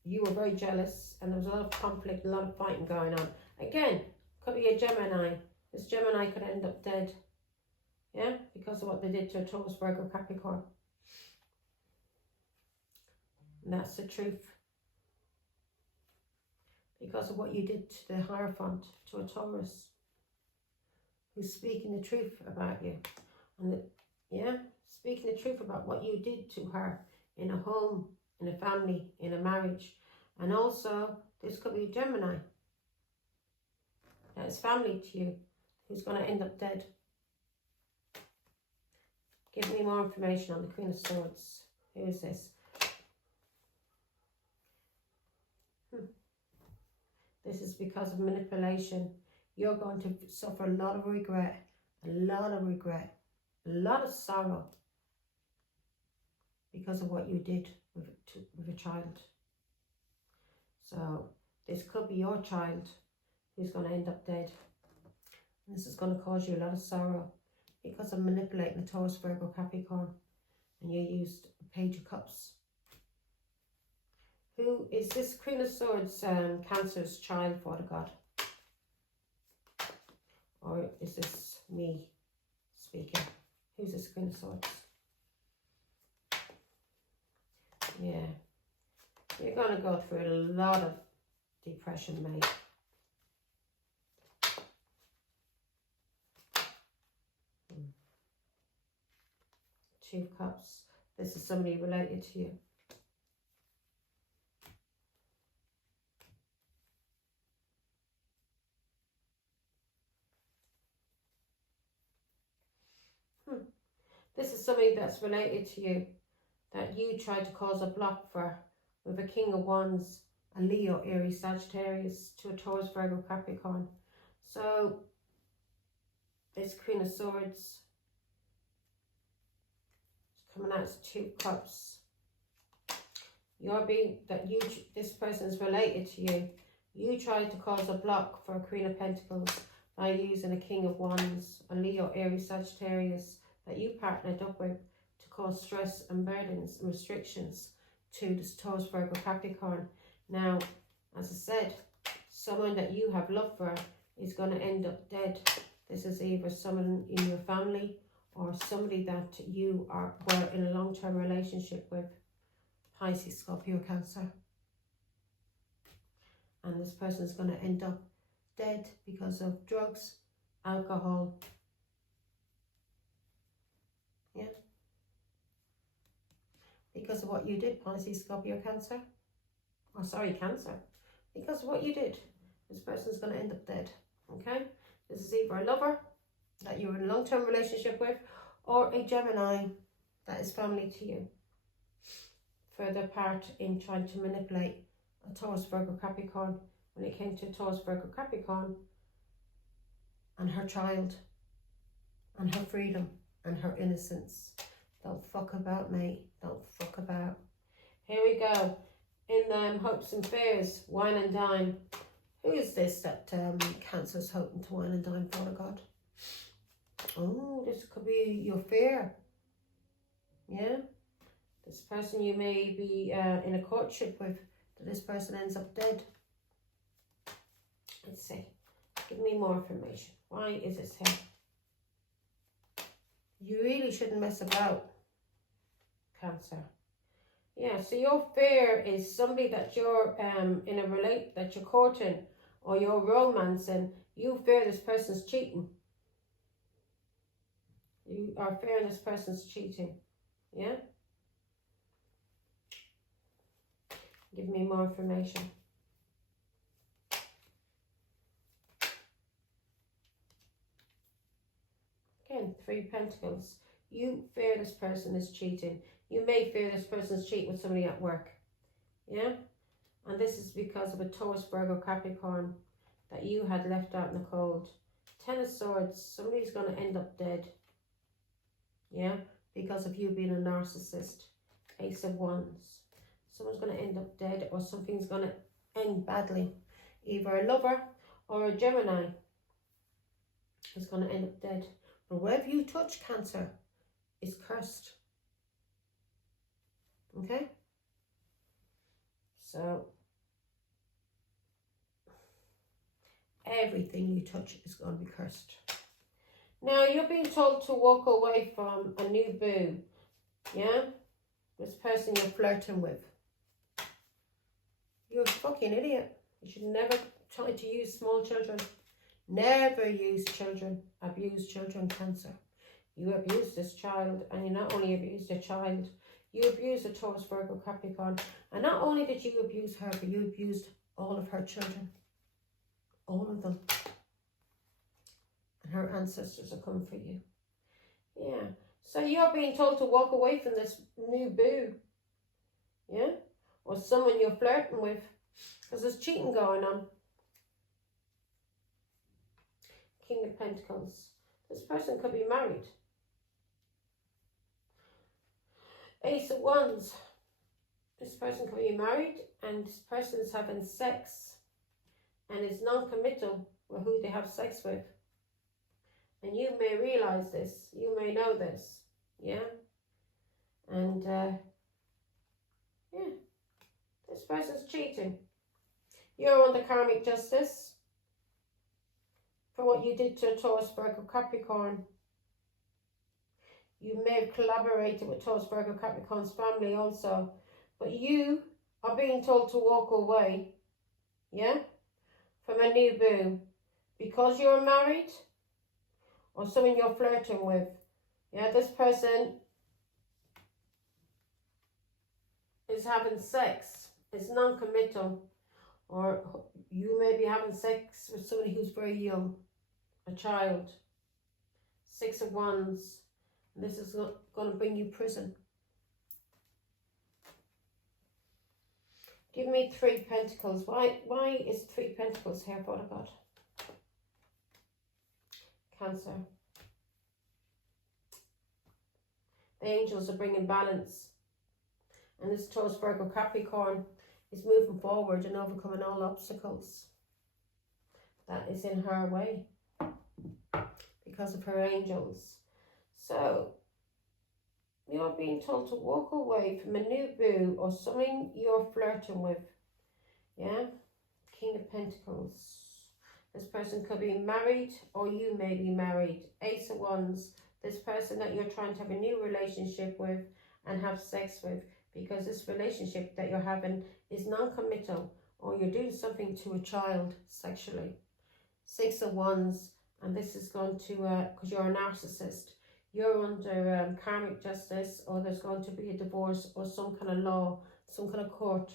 you were very jealous and there was a lot of conflict, a lot of fighting going on. Again, could be a Gemini. This Gemini could end up dead. Yeah, because of what they did to a Taurus, Virgo, Capricorn. And that's the truth. Because of what you did to the Hierophant, to a Taurus, who's speaking the truth about you. And speaking the truth about what you did to her in a home, in a family, in a marriage. And also, this could be a Gemini. that is family to you, who's going to end up dead. Give me more information on the Queen of Swords. Who is this? This is because of manipulation. You're going to suffer a lot of regret, a lot of sorrow because of what you did with a child. So this could be your child who's going to end up dead. And this is going to cause you a lot of sorrow because of manipulating the Taurus, Virgo, Capricorn. And you used a Page of Cups. Who is this Queen of Swords, Cancer's child, Father God? Or is this me speaking? Who's this Queen of Swords? Yeah. You're going to go through a lot of depression, mate. Two of Cups. This is somebody related to you. This is somebody that's related to you, that you tried to cause a block for, with a King of Wands, a Leo, Aries, Sagittarius, to a Taurus, Virgo, Capricorn. So, this Queen of Swords is coming out as Two of Cups. This person is related to you. You tried to cause a block for a Queen of Pentacles by using a King of Wands, a Leo, Aries, Sagittarius, that you partnered up with to cause stress and burdens and restrictions to this Taurus, Virgo, Capricorn. Now, as I said, someone that you have love for is going to end up dead. This is either someone in your family or somebody that you were in a long-term relationship with. Pisces, Scorpio, Cancer. And this person is going to end up dead because of drugs, alcohol. Yeah. Because of what you did, Pisces, Scorpio, Cancer. Oh, sorry, Cancer. Because of what you did, this person is going to end up dead. Okay? This is either a lover that you're in a long-term relationship with, or a Gemini that is family to you. Further part in trying to manipulate a Taurus, Virgo, Capricorn. When it came to Taurus, Virgo, Capricorn, and her child, and her freedom, and her innocence. Don't fuck about, mate. Don't fuck about. Here we go. In Hopes and Fears, Wine and Dine. Who is this that Cancer's hoping to wine and dine for, God? Oh, this could be your fear. Yeah? This person you may be in a courtship with, that this person ends up dead. Let's see. Give me more information. Why is this here? You really shouldn't mess about, Cancer. Yeah, so your fear is somebody that you're that you're courting or you're romancing. You fear this person's cheating. You are fearing this person's cheating. Yeah? Give me more information. Again, Three of Pentacles. You fear this person is cheating. You may fear this person's cheating with somebody at work. Yeah? And this is because of a Taurus, Virgo, Capricorn that you had left out in the cold. Ten of Swords. Somebody's going to end up dead. Yeah? Because of you being a narcissist. Ace of Wands. Someone's going to end up dead, or something's going to end badly. Either a lover or a Gemini is going to end up dead. But wherever you touch, Cancer, is cursed. Okay? So, everything you touch is going to be cursed. Now, you're being told to walk away from a new boo. Yeah? This person you're flirting with. You're a fucking idiot. You should never try to use small children. Never use children. Abuse children, Cancer. You abused this child, and you not only abused a child, you abused a Taurus, Virgo, Capricorn. And not only did you abuse her, but you abused all of her children. All of them. and her ancestors are coming for you. Yeah. So you're being told to walk away from this new boo. Yeah? Or someone you're flirting with. Because there's cheating going on. King of Pentacles. This person could be married. Ace of Wands. This person could be married and this person is having sex and is non-committal with who they have sex with. And you may realize this. You may know this. Yeah? And, yeah. This person's cheating. You're under karmic justice for what you did to a Taurus, Virgo, Capricorn. You may have collaborated with Taurus, Virgo, Capricorn's family also. But you are being told to walk away, yeah, from a new boo. Because you're married or someone you're flirting with. Yeah, this person is having sex. It's non-committal. Or you may be having sex with somebody who's very young. A child. Six of Wands. This is going to bring you prison. Give me Three Pentacles. Why is Three Pentacles here, Father God? Cancer. The angels are bringing balance. And this Taurus, Virgo, Capricorn is moving forward and overcoming all obstacles that is in her way because of her angels. So, you're being told to walk away from a new boo or someone you're flirting with. Yeah? King of Pentacles. This person could be married or you may be married. Ace of Wands. This person that you're trying to have a new relationship with and have sex with. Because this relationship that you're having is non-committal or you're doing something to a child sexually. Six of Wands. And this is going to, because you're a narcissist. You're under karmic justice, or there's going to be a divorce or some kind of law, some kind of court,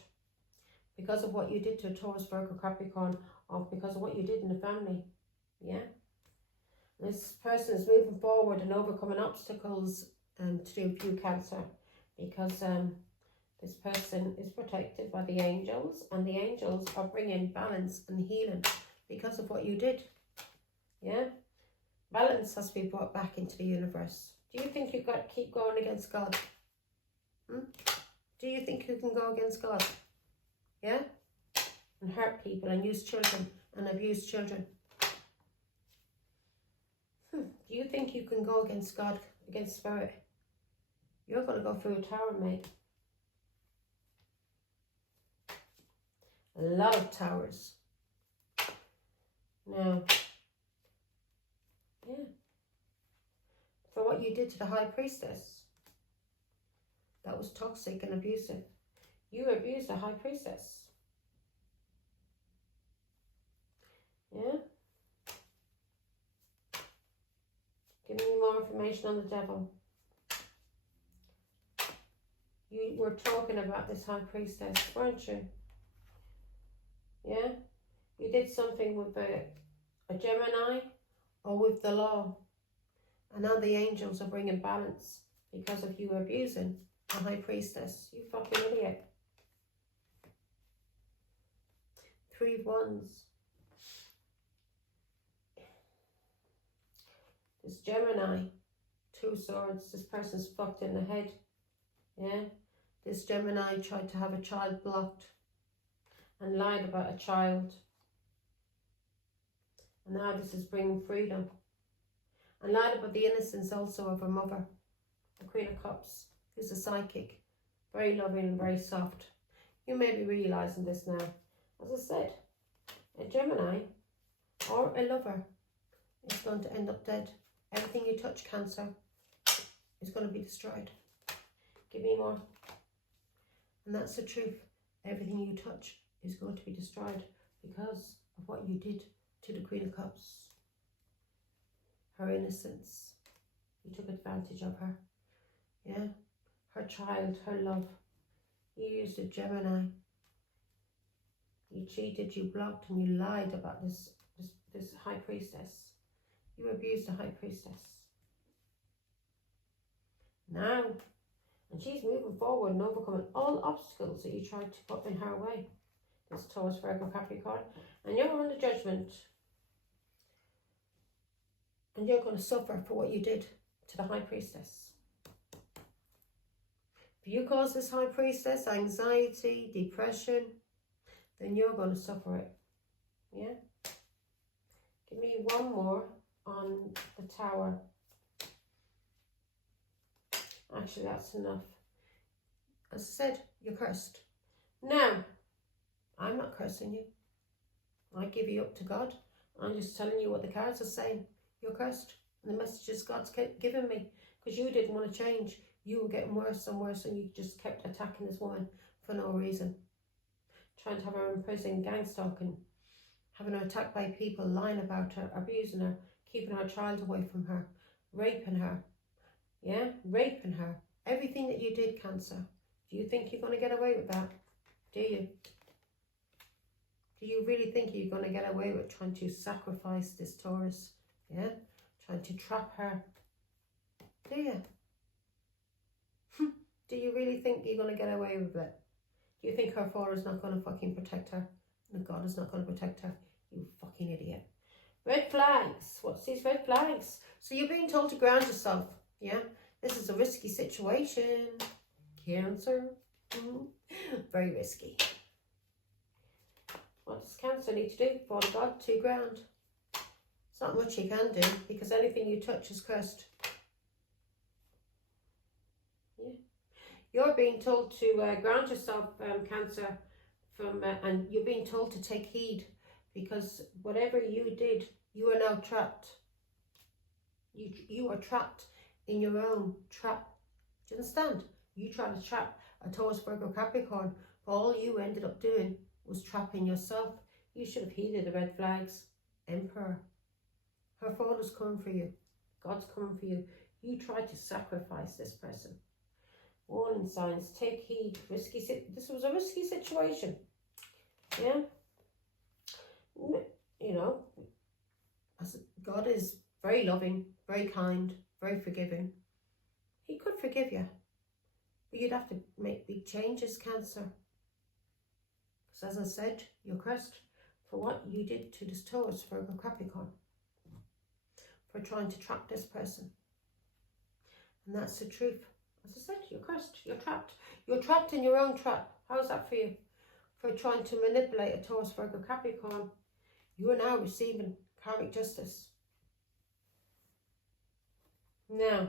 because of what you did to Taurus, Virgo, Capricorn, or because of what you did in the family. Yeah? This person is moving forward and overcoming obstacles to do with you, Cancer, because this person is protected by the angels, and the angels are bringing balance and healing because of what you did. Yeah? Balance has to be brought back into the universe. Do you think you've got to keep going against God? Do you think you can go against God? Yeah? And hurt people and use children and abuse children. Do you think you can go against God, against Spirit? You're going to go through a tower, mate. A lot of towers. Now, yeah. For what you did to the High Priestess. That was toxic and abusive. You abused the High Priestess. Yeah? Give me more information on the Devil. You were talking about this High Priestess, weren't you? Yeah? You did something with a Gemini or with the law. And now the angels are bringing balance because of you abusing the High Priestess. You fucking idiot. Three of Wands. This Gemini, Two Swords. This person's fucked in the head. Yeah? This Gemini tried to have a child blocked and lied about a child. And now this is bringing freedom. And lied about the innocence also of her mother, the Queen of Cups, who's a psychic. Very loving and very soft. You may be realising this now. As I said, a Gemini or a lover is going to end up dead. Everything you touch, Cancer, is going to be destroyed. Give me more. And that's the truth. Everything you touch is going to be destroyed because of what you did to the Queen of Cups. Her innocence. You took advantage of her. Yeah? Her child, her love. You used a Gemini. You cheated, you blocked, and you lied about this High Priestess. You abused the high priestess. Now, and she's moving forward and overcoming all obstacles that you tried to put in her way. This Taurus, Virgo, Capricorn. And you're under judgment. And you're going to suffer for what you did to the high priestess. If you cause this high priestess anxiety, depression, then you're going to suffer it. Yeah? Give me one more on the Tower. Actually, that's enough. As I said, you're cursed. Now, I'm not cursing you. I give you up to God. I'm just telling you what the cards are saying. You're cursed. And the messages God's given me. Because you didn't want to change. You were getting worse and worse, and you just kept attacking this woman for no reason. Trying to have her in prison, gang stalking, having her attacked by people, lying about her, abusing her, keeping her child away from her, raping her. Yeah, raping her. Everything that you did, Cancer. Do you think you're going to get away with that? Do you? Do you really think you're going to get away with trying to sacrifice this Taurus? Yeah? Trying to trap her? Do you? Do you really think you're going to get away with it? Do you think her father is not going to fucking protect her? And God is not going to protect her? You fucking idiot. Red flags. What's these red flags? So you're being told to ground yourself. Yeah? This is a risky situation. Cancer. Very risky. What does Cancer need to do? For God to ground. It's not much you can do, because anything you touch is cursed. Yeah. You're being told to ground yourself, Cancer, and you're being told to take heed, because whatever you did, you are now trapped. You are trapped in your own trap. Do you understand? You tried to trap a Taurus, Virgo, Capricorn, but all you ended up doing was trapping yourself. You should have heeded the red flags. Emperor. Her father's coming for you. God's coming for you. You tried to sacrifice this person. Warning signs. Take heed. Risky. This was a risky situation. Yeah. You know, God is very loving, very kind, very forgiving. He could forgive you, but you'd have to make big changes, Cancer. Because as I said, you're cursed for what you did to this Taurus, Virgo, Capricorn, for trying to trap this person. And that's the truth. As I said, you're cursed. You're trapped. You're trapped in your own trap. How's that for you? For trying to manipulate a Taurus, Virgo, Capricorn. You are now receiving karmic justice. Now,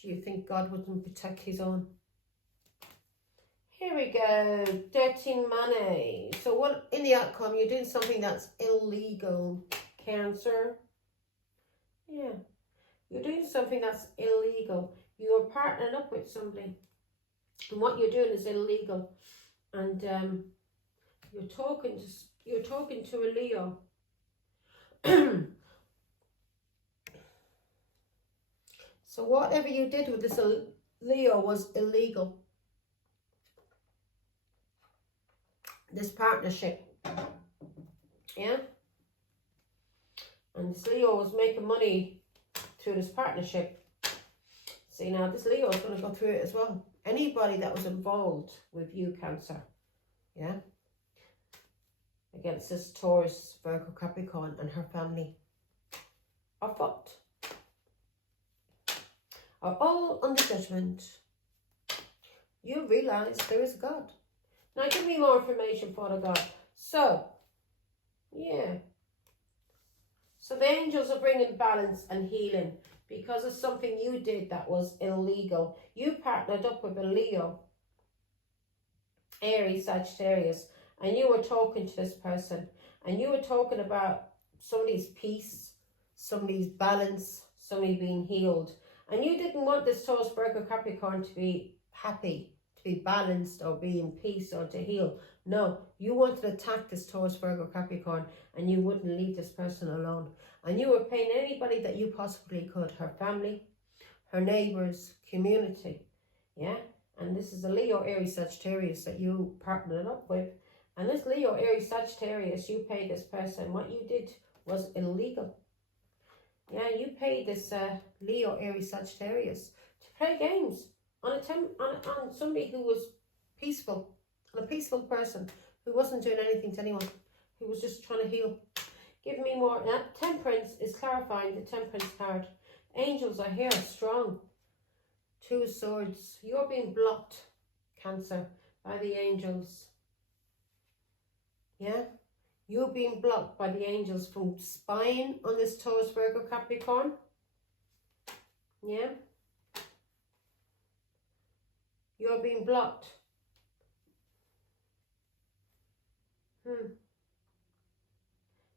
do you think God wouldn't protect his own? Here we go. Dirty money. So what in the outcome, you're doing something that's illegal, Cancer. Yeah. You're doing something that's illegal. You're partnering up with somebody. And what you're doing is illegal. And you're talking to a Leo. So whatever you did with this Leo was illegal. This partnership. Yeah? And this Leo was making money through this partnership. See, now this Leo is going to go through it as well. Anybody that was involved with you, Cancer. Yeah? Against this Taurus, Virgo, Capricorn and her family are fucked. Are all under judgment. You realise there is a God. Now give me more information, Father God. So, yeah. So the angels are bringing balance and healing because of something you did that was illegal. You partnered up with a Leo, Aries, Sagittarius, and you were talking to this person, and you were talking about somebody's peace, somebody's balance, somebody being healed. And you didn't want this Taurus, Virgo, Capricorn to be happy, to be balanced or be in peace or to heal. No, you wanted to attack this Taurus, Virgo, Capricorn, and you wouldn't leave this person alone. And you were paying anybody that you possibly could, her family, her neighbours, community. Yeah? And this is a Leo, Aries, Sagittarius that you partnered up with. And this Leo, Aries, Sagittarius, you paid this person. What you did was illegal. Yeah, you paid this Leo, Aries, Sagittarius to play games on somebody who was peaceful, on a peaceful person who wasn't doing anything to anyone, who was just trying to heal. Give me more. Temperance is clarifying the Temperance card. Angels are here, strong. Two of Swords. You're being blocked, Cancer, by the angels. Yeah? You're being blocked by the angels from spying on this Taurus, Virgo, Capricorn. Yeah? You're being blocked. The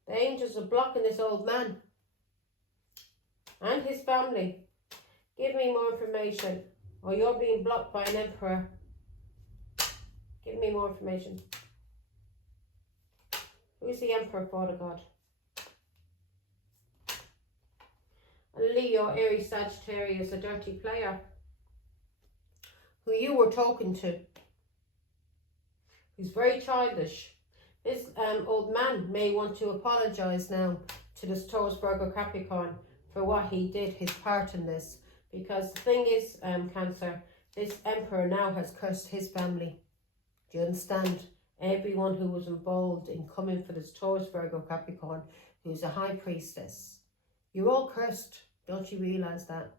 angels are blocking this old man and his family. Give me more information. Or you're being blocked by an emperor. Give me more information. Who's the emperor, Father God? A Leo, Aries, Sagittarius, a dirty player who you were talking to, who's very childish. This old man may want to apologise now to this Taurus, Virgo, Capricorn for what he did, his part in this. Because the thing is, Cancer, this emperor now has cursed his family. Do you understand? Everyone who was involved in coming for this Taurus, Virgo, Capricorn, who's a high priestess. You're all cursed. Don't you realise that?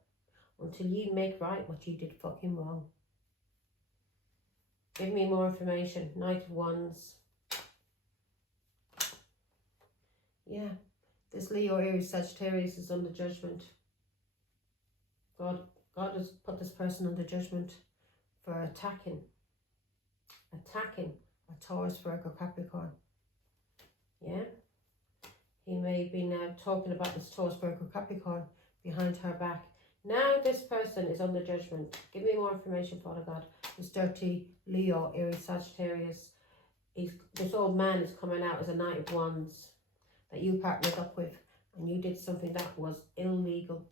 Until you make right what you did fucking wrong. Give me more information. Knight of Wands. Yeah. This Leo, Aries, Sagittarius is under judgment. God has put this person under judgment for attacking a Taurus, Virgo, Capricorn. Yeah? He may have been talking about this Taurus, Virgo, Capricorn behind her back. Now this person is under judgment. Give me more information, Father God. This dirty Leo, Aries, Sagittarius. This old man is coming out as a Knight of Wands that you partnered up with, and you did something that was illegal.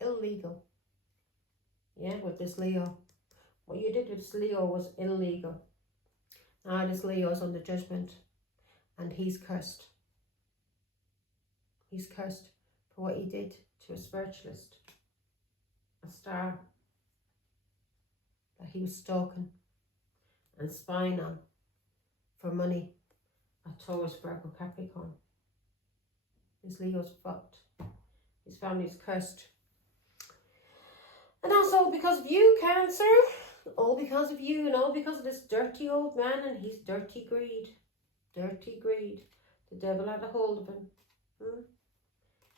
Illegal. Yeah, with this Leo. What you did with this Leo was illegal. Now this Leo is under judgment, and he's cursed. He's cursed for what he did to a spiritualist, a star that he was stalking and spying on for money, a Taurus, Virgo, Capricorn. This Leo's fucked. His family's cursed. And that's all because of you, Cancer. All because of you, and all because of this dirty old man and his dirty greed. Dirty greed. The devil had a hold of him.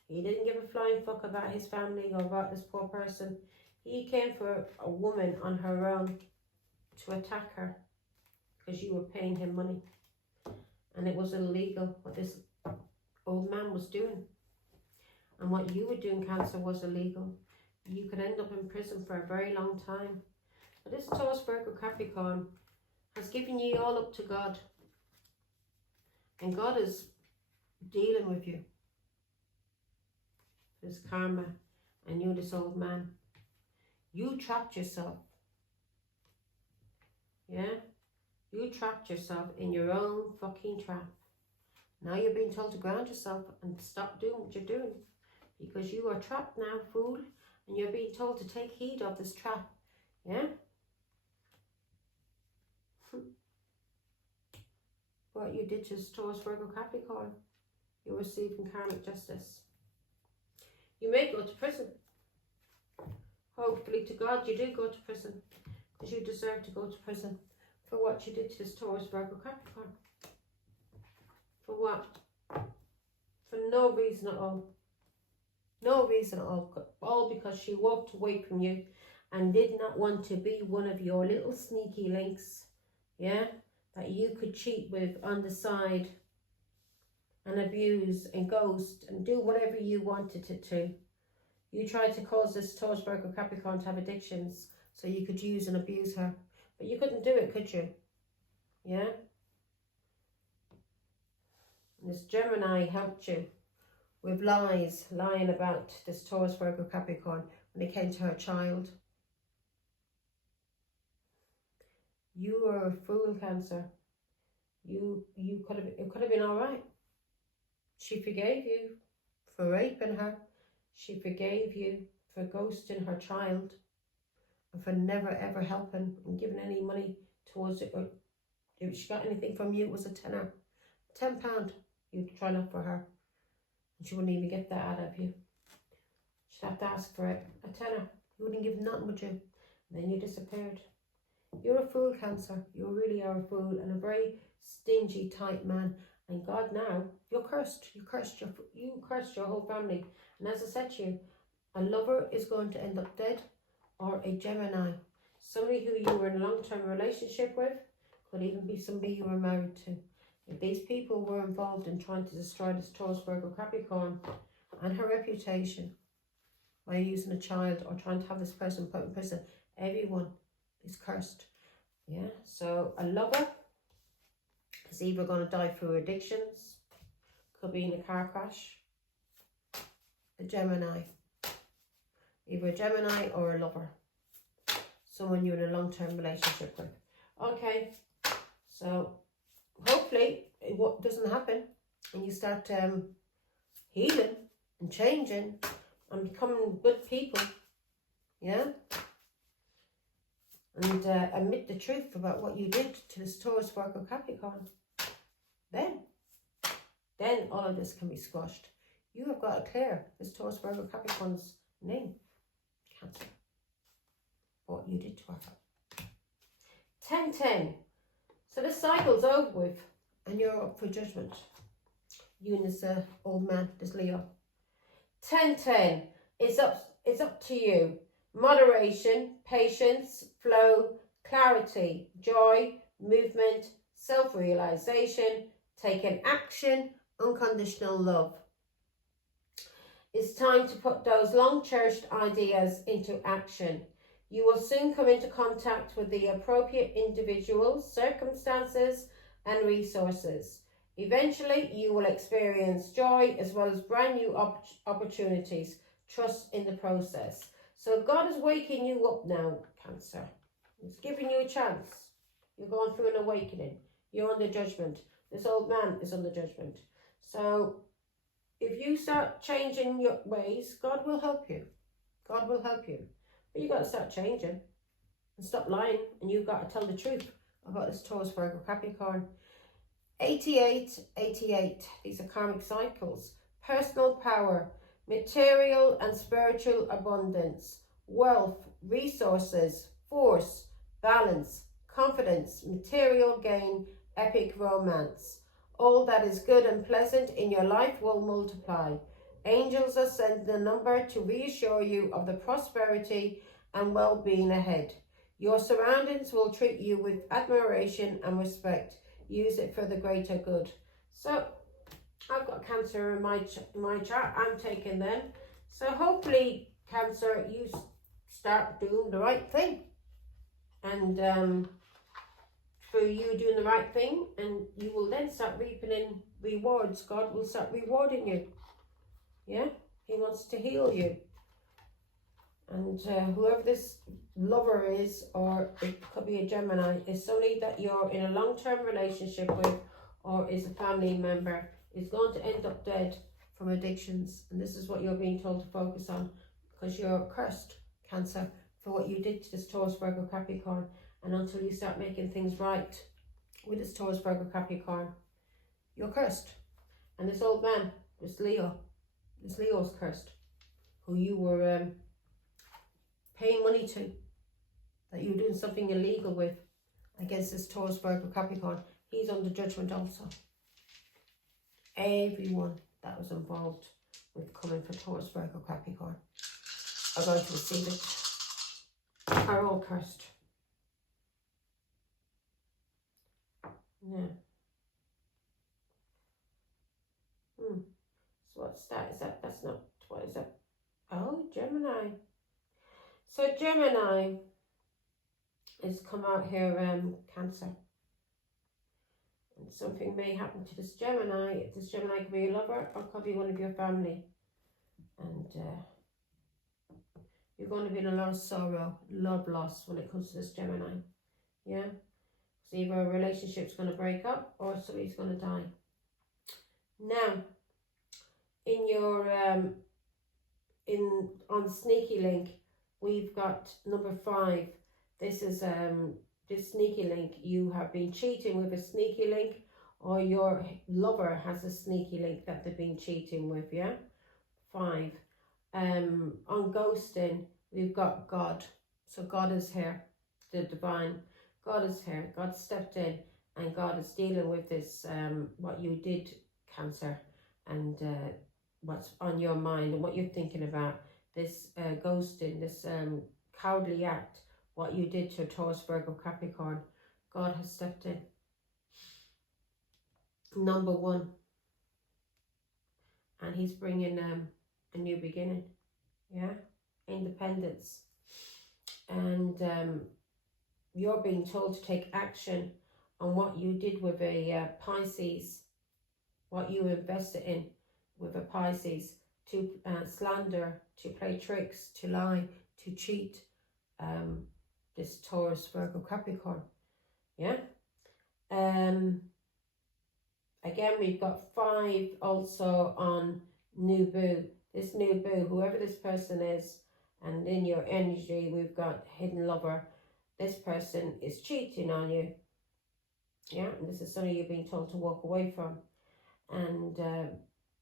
He didn't give a flying fuck about his family or about this poor person. He came for a woman on her own to attack her because you were paying him money. And it was illegal what this old man was doing. And what you were doing, Cancer, was illegal. You could end up in prison for a very long time. But this Taurus, Virgo, Capricorn has given you all up to God. And God is dealing with you. This karma, and you, this old man. You trapped yourself. Yeah? You trapped yourself in your own fucking trap. Now you're being told to ground yourself and stop doing what you're doing. Because you are trapped now, fool. And you're being told to take heed of this trap. Yeah? What you did to Taurus, Virgo, Capricorn. You're receiving karmic justice. You may go to prison. Hopefully to God you do go to prison. Because you deserve to go to prison for what you did to this Taurus, Virgo, Capricorn. For what? For no reason at all. No reason at all. All because she walked away from you and did not want to be one of your little sneaky links. Yeah? That you could cheat with on the side and abuse and ghost and do whatever you wanted it to. You tried to cause this Taurus, Virgo, Capricorn to have addictions so you could use and abuse her. But you couldn't do it, could you? Yeah? And this Gemini helped you with lies, lying about this Taurus, Virgo, Capricorn when it came to her child. You were a fool, Cancer. It could have been all right. She forgave you for raping her. She forgave you for ghosting her child and for never ever helping and giving any money towards it. Or if she got anything from you, it was a tenner. £10 you'd try not for her. And she wouldn't even get that out of you. She'd have to ask for it. A tenner. You wouldn't give nothing, would you? And then you disappeared. You're a fool, Cancer. You really are a fool and a very stingy type man. And God, now you're cursed. You cursed your whole family. And as I said to you, a lover is going to end up dead, or a Gemini. Somebody who you were in a long-term relationship with, could even be somebody you were married to. If these people were involved in trying to destroy this Taurus, Virgo, Capricorn and her reputation by using a child or trying to have this person put in prison, everyone is cursed. Yeah, so a lover is either going to die through addictions, could be in a car crash. A Gemini, either a Gemini or a lover, someone you're in a long-term relationship with. Okay, so hopefully what doesn't happen and you start healing and changing and becoming good people, yeah, and admit the truth about what you did to this Taurus, Virgo, Capricorn, then all of this can be squashed. You have got to clear this Taurus, Virgo, Capricorn's name, Cancer, what you did to her. 10-10. So this cycle's over with and you're up for judgment. You and this old man, this Leo. 10-10. It's up to you. Moderation, patience, flow, clarity, joy, movement, self-realization, taking action, unconditional love. It's time to put those long-cherished ideas into action. You will soon come into contact with the appropriate individuals, circumstances, and resources. Eventually, you will experience joy as well as brand new opportunities. Trust in the process. So God is waking you up now, Cancer. He's giving you a chance. You're going through an awakening. You're under judgment. This old man is under judgment. So if you start changing your ways, God will help you. God will help you. But you got to start changing and stop lying. And you've got to tell the truth about this Taurus, Virgo, Capricorn. 88, 88. These are karmic cycles. Personal power, material and spiritual abundance, wealth, resources, force, balance, confidence, material gain, epic romance. All that is good and pleasant in your life will multiply. Angels are sending a number to reassure you of the prosperity and well-being ahead. Your surroundings will treat you with admiration and respect. Use it for the greater good. So I've got Cancer in my chart. I'm taking them. So hopefully, Cancer, you start doing the right thing. And through you doing the right thing, and you will then start reaping in rewards. God will start rewarding you. Yeah? He wants to heal you. And whoever this lover is, or it could be a Gemini, is somebody that you're in a long-term relationship with, or is a family member, is going to end up dead from addictions. And this is what you're being told to focus on, because you're cursed, Cancer, for what you did to this Taurus, Virgo, Capricorn. And until you start making things right with this Taurus, Virgo, Capricorn, you're cursed. And this old man, this Leo's cursed, who you were paying money to, that you were doing something illegal with against this Taurus, Virgo, Capricorn. He's under judgment also. Everyone that was involved with coming for Taurus, Virgo, Capricorn are going to receive it. Are all cursed. Yeah. So what's that? That's not, what is that? Oh, Gemini. So Gemini has come out here, Cancer. And something may happen to this Gemini. This Gemini could be a lover or could be one of your family. And you're going to be in a lot of sorrow, love loss when it comes to this Gemini. Yeah? So either a relationship's going to break up or somebody's going to die. Now, in your on Sneaky Link, we've got number 5. This is this Sneaky Link. You have been cheating with a Sneaky Link, or your lover has a Sneaky Link that they've been cheating with. Yeah, 5. On ghosting, we've got God. So God is here, the divine. God is here. God stepped in, and God is dealing with this, what you did, Cancer, and what's on your mind and what you're thinking about. This ghosting, this cowardly act, what you did to Taurus, Virgo, Capricorn. God has stepped in. Number 1. And he's bringing a new beginning. Yeah, independence. And you're being told to take action on what you did with a Pisces, what you invested in with a Pisces, to slander, to play tricks, to lie, to cheat, this Taurus, Virgo, Capricorn. Yeah. Again, we've got 5 also on new boo. This new boo, whoever this person is, and in your energy, we've got hidden lover. This person is cheating on you. Yeah, and this is something you're being told to walk away from. And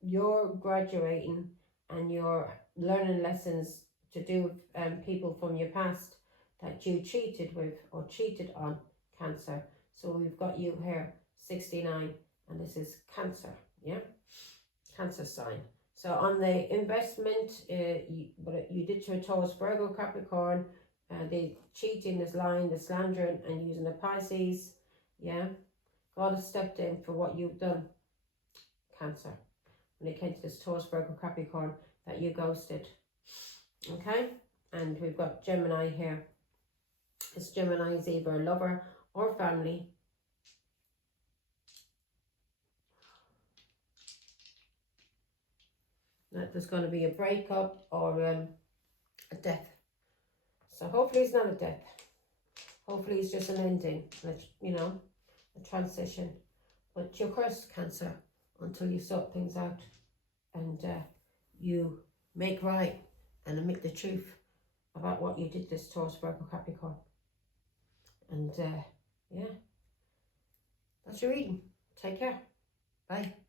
you're graduating and you're learning lessons to do with people from your past that you cheated with or cheated on, Cancer. So we've got you here, 69, and this is Cancer, yeah? Cancer sign. So on the investment, what you did to a Taurus, Virgo, Capricorn, the cheating, this lying, the slandering, and using the Pisces, yeah? God has stepped in for what you've done, Cancer, when it came to this Taurus, Virgo, Capricorn that you ghosted, okay? And we've got Gemini here. This Gemini is either a lover or family. That there's going to be a breakup or a death. So hopefully it's not a death. Hopefully it's just an ending, you know, a transition. But you're cursed, Cancer, until you sort things out and you make right and admit the truth about what you did this Taurus, Virgo, Capricorn. And yeah, that's your reading. Take care. Bye.